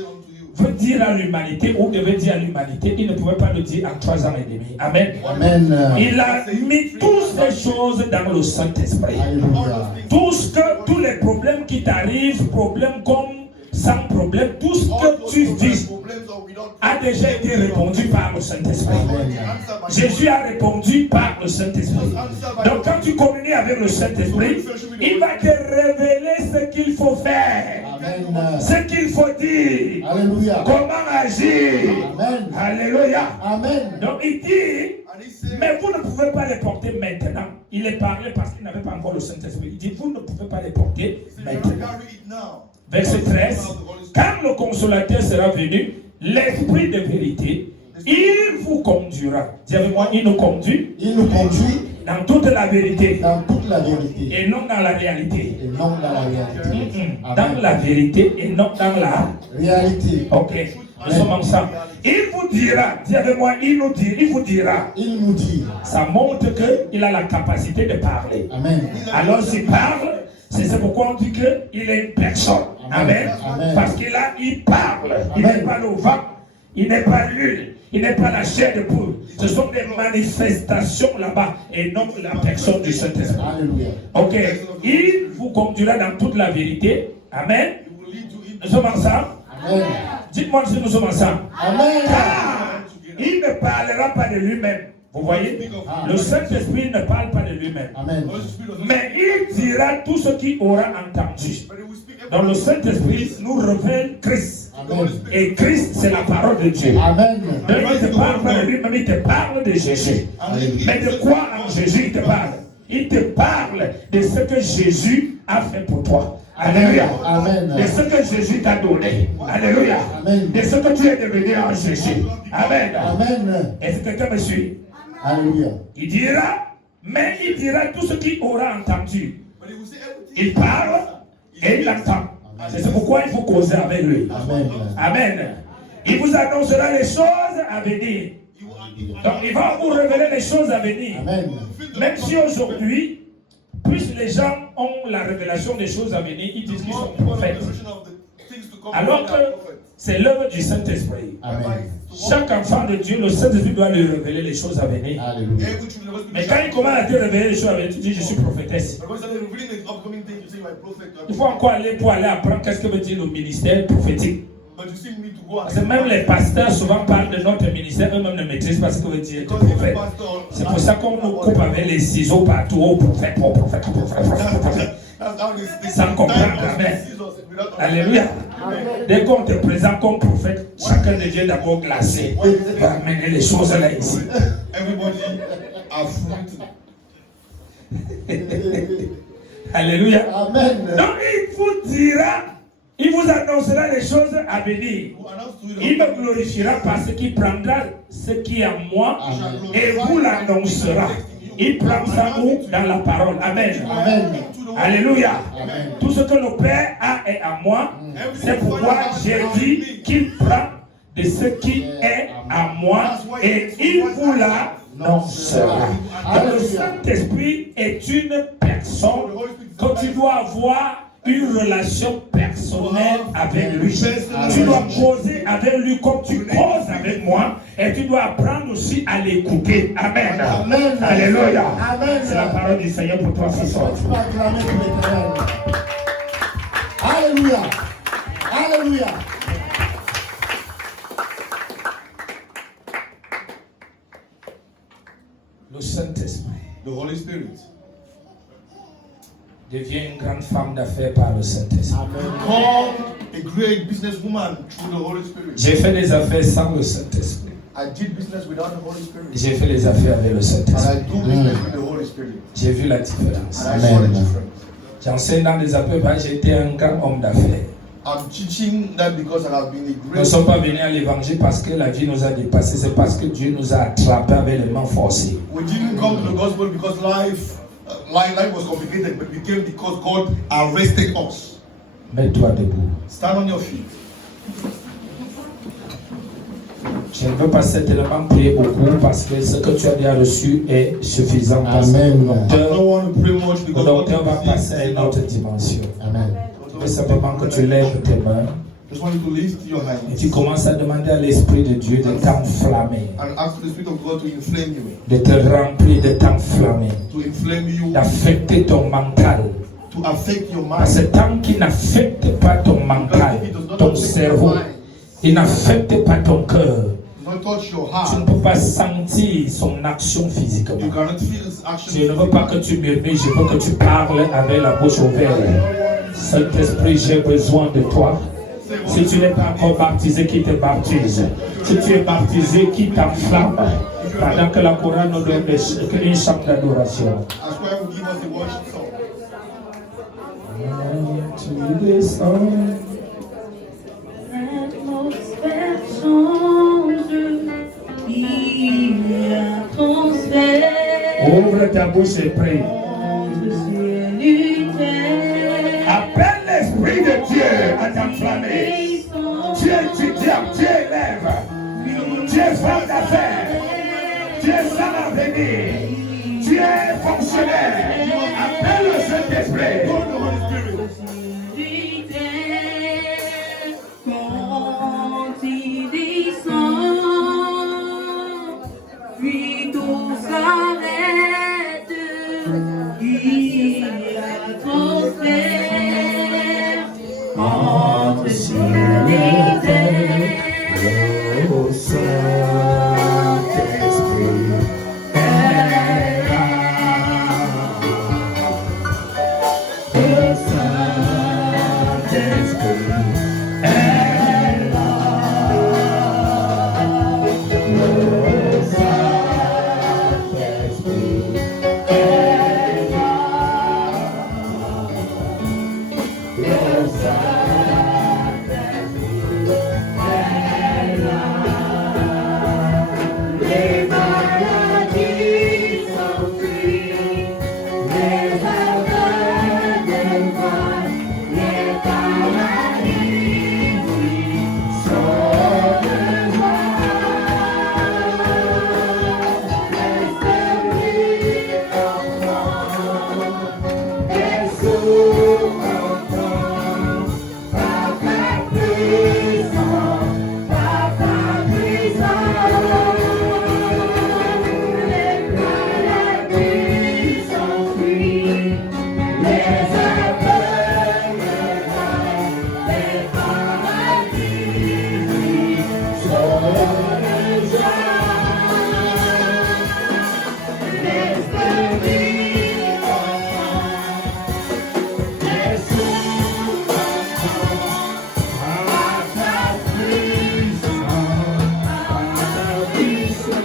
veut dire à l'humanité ou devait dire à l'humanité, il ne pouvait pas le dire en 3 ans et demi. Amen. Amen. Il a mis toutes ces choses dans le Saint-Esprit. Alléluia. Tous les problèmes qui t'arrivent, problèmes comme sans problème. Tout ce All que those tu dis problems are without a déjà été répondu par le Saint-Esprit. answered by Jésus a répondu par le Saint-Esprit. Donc quand tu communies avec le Saint-Esprit, il va te révéler ce qu'il faut faire, Amen. ce qu'il faut dire, Alléluia. comment agir. Amen. Alléluia. Amen. Donc il dit, And he said, mais vous ne pouvez pas les porter maintenant. Il est parlé parce qu'il n'avait pas encore le Saint-Esprit. Il dit, vous ne pouvez pas les porter you maintenant. carry it now. Verset 13. Quand le consolateur sera venu, l'Esprit de vérité, il vous conduira. Dis avec moi, il nous conduit Il nous conduit dans toute la vérité dans toute la vérité et non dans la réalité. et non dans la réalité. Dans la vérité et non dans la... Réalité. Ok, nous sommes ensemble. Il vous dira, dis avec moi, il vous dira. Il nous dit. Ça montre qu'il a la capacité de parler. Amen. Alors s'il parle, c'est pourquoi on dit qu'il est une personne. Amen. Amen. Parce il parle. Il n'est pas le vent, il n'est pas l'huile, il n'est pas la chair de poule. Ce sont des manifestations là-bas et non la personne du Saint-Esprit. Alléluia. Ok. Il vous conduira dans toute la vérité. Amen. He will lead you in. Nous sommes ensemble. Amen. Dites-moi si nous sommes ensemble. Amen. Car il ne parlera pas de lui-même. Vous voyez? Le Saint-Esprit ne parle pas de lui-même. Amen. Holy Spirit of Mais il dira tout ce qu'il aura entendu. But he will speak Donc le Saint-Esprit nous révèle Christ. Amen. Et Christ, c'est la parole de Dieu. Amen. Donc il ne te parle pas de lui-même, il te parle de Jésus. Mais de quoi en Jésus il te parle? Il te parle de ce que Jésus a fait pour toi. Alléluia. Amen. De ce que Jésus t'a donné. Alléluia. Amen. De ce que tu es devenu en Jésus. Amen. Amen. Est-ce que quelqu'un me suit? Alléluia. Il dira tout ce qu'il aura entendu. But he will say everything. Il parle et il entend. C'est pourquoi il faut causer avec lui. Amen. Amen. Il vous annoncera les choses à venir. Donc il va vous révéler les choses à venir. Amen. Même si aujourd'hui, plus les gens ont la révélation des choses à venir, ils disent qu'ils sont prophètes. Alors que c'est l'œuvre du Saint-Esprit. Amen. Chaque enfant de Dieu, le Saint-Esprit doit lui révéler les choses à venir. Alléluia. Mais quand il commence à te révéler les choses à venir, tu dis je suis prophétesse. Il faut encore aller pour aller apprendre qu'est-ce que veut dire le ministère prophétique. Parce que même les pasteurs souvent parlent de notre ministère, eux-mêmes ne maîtrisent pas ce que veut dire être prophète. C'est pour ça qu'on nous coupe avec les ciseaux partout. Oh prophète, oh prophète, oh prophète, oh prophète. Sans comprendre. Amen. Alléluia. Dès qu'on te présente comme prophète, chacun devient d'abord glacé. On va amener les choses là ici. Everybody are fruit. Alléluia. Amen. Donc il vous dira, il vous annoncera les choses à venir. Il me glorifiera parce qu'il prendra ce qui est à moi et vous l'annoncera. Il prend ça où? Dans la parole. Amen. Amen. Alléluia. Amen. Tout ce que le Père a est à moi. C'est pourquoi j'ai dit qu'il prend de ce qui est à moi et il vous l'annoncera. Donc le Saint-Esprit est une personne que tu dois avoir une relation personnelle avec lui. Tu dois causer avec lui comme tu causes avec moi et tu dois apprendre aussi à l'écouter. Amen. Amen. Alléluia. Amen. C'est la parole du Seigneur pour toi ce soir. Tu vas acclamer pour l'Éternel. Alléluia. Alléluia. Le Saint-Esprit The Holy Spirit. devient une grande femme d'affaires par le Saint-Esprit. Become a great businesswoman through the Holy Spirit. J'ai fait des affaires sans le Saint-Esprit. I did business without the Holy Spirit. J'ai fait les affaires avec le And I Saint-Esprit. do business with the Holy Spirit. J'ai vu la différence. And I saw the Amen. difference. J'enseigne dans des affaires parce que j'étais un grand homme d'affaires. I'm teaching that because I have been a Nous ne great. sommes pas venus à l'évangile parce que la vie nous a dépassés, c'est parce que Dieu nous a attrapés avec les mains forcées. We didn't come to the gospel because life was complicated, but we came because God arrested us. Mets-toi debout. Stand on your feet. Je ne veux pas certainement prier beaucoup parce que ce que tu as déjà reçu est suffisant. Amen. I don't want to pray much Le because docteur va what you passer à une autre dimension. Amen. Je veux simplement que tu lèves tes mains just want you to lift your et hands tu commences à demander à l'Esprit de Dieu de t'enflammer, and ask the Spirit of God to inflame you, de te remplir, de t'enflammer, to inflame you, d'affecter ton mental. to affect your Parce mind. que tant qu'il n'affecte pas ton Because mental, if it does not cerveau. Il n'affecte pas ton cœur. Not touch your Tu ne heart. peux pas sentir son action physiquement. You cannot feel his action. Je ne veux pas que tu murmures, je veux que tu parles avec la bouche ouverte. Saint-Esprit, j'ai besoin de toi. Si tu n'es pas encore baptisé, qui te baptise? Si tu es baptisé, qui t'enflamme? Pendant que la couronne nous donne une chante d'adoration. That's why we give us the worship song. Tu descends. L'atmosphère change, il y a transfert Ouvre ta bouche et prie. entre ciel et terre. Appelle l'Esprit de Dieu à t'enflammer. Tu es étudiant, tu es élève, tu es femme d'affaires, tu es sans avenir, tu es fonctionnaire. Appelle le Saint-Esprit. Go to the Holy Spirit. Quand il descend, puis tout s'arrête, il y a transfert entre ciel et terre. Oh Saint-Esprit, est là. Oh Saint-Esprit, est là. Oh Saint-Esprit, est là. Oh Les maladies s'enfuient, les aveugles voient, les paralysés sont de joie. L'esprit enfant, et sourd entend, Papa puissant, Papa puissant. Les maladies s'enfuient, les aveugles voient, les paralysés sont de joie. L'esprit enfant, les sourds entendent, Papa puissant, Papa puissant.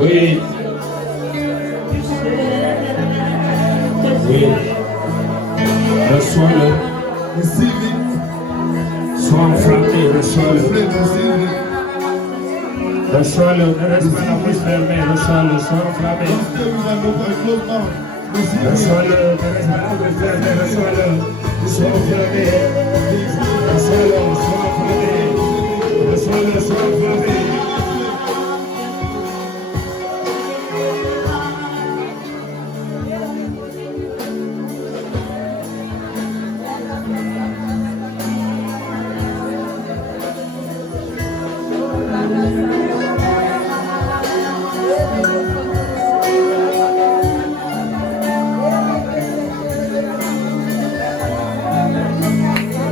Oui, oui. Reçois-le. Receive it. Sois enflammé, reçois-le. Receive it. Reçois-le. Ne reste pas la bouche fermée. Reçois-le. Sois enflammé. Don't stay with an open closed mouth. Receive it. Reçois-le. Ne reste pas la bouche fermée. Reçois-le. Sois enflammé. Reçois-le. Sois enflammé.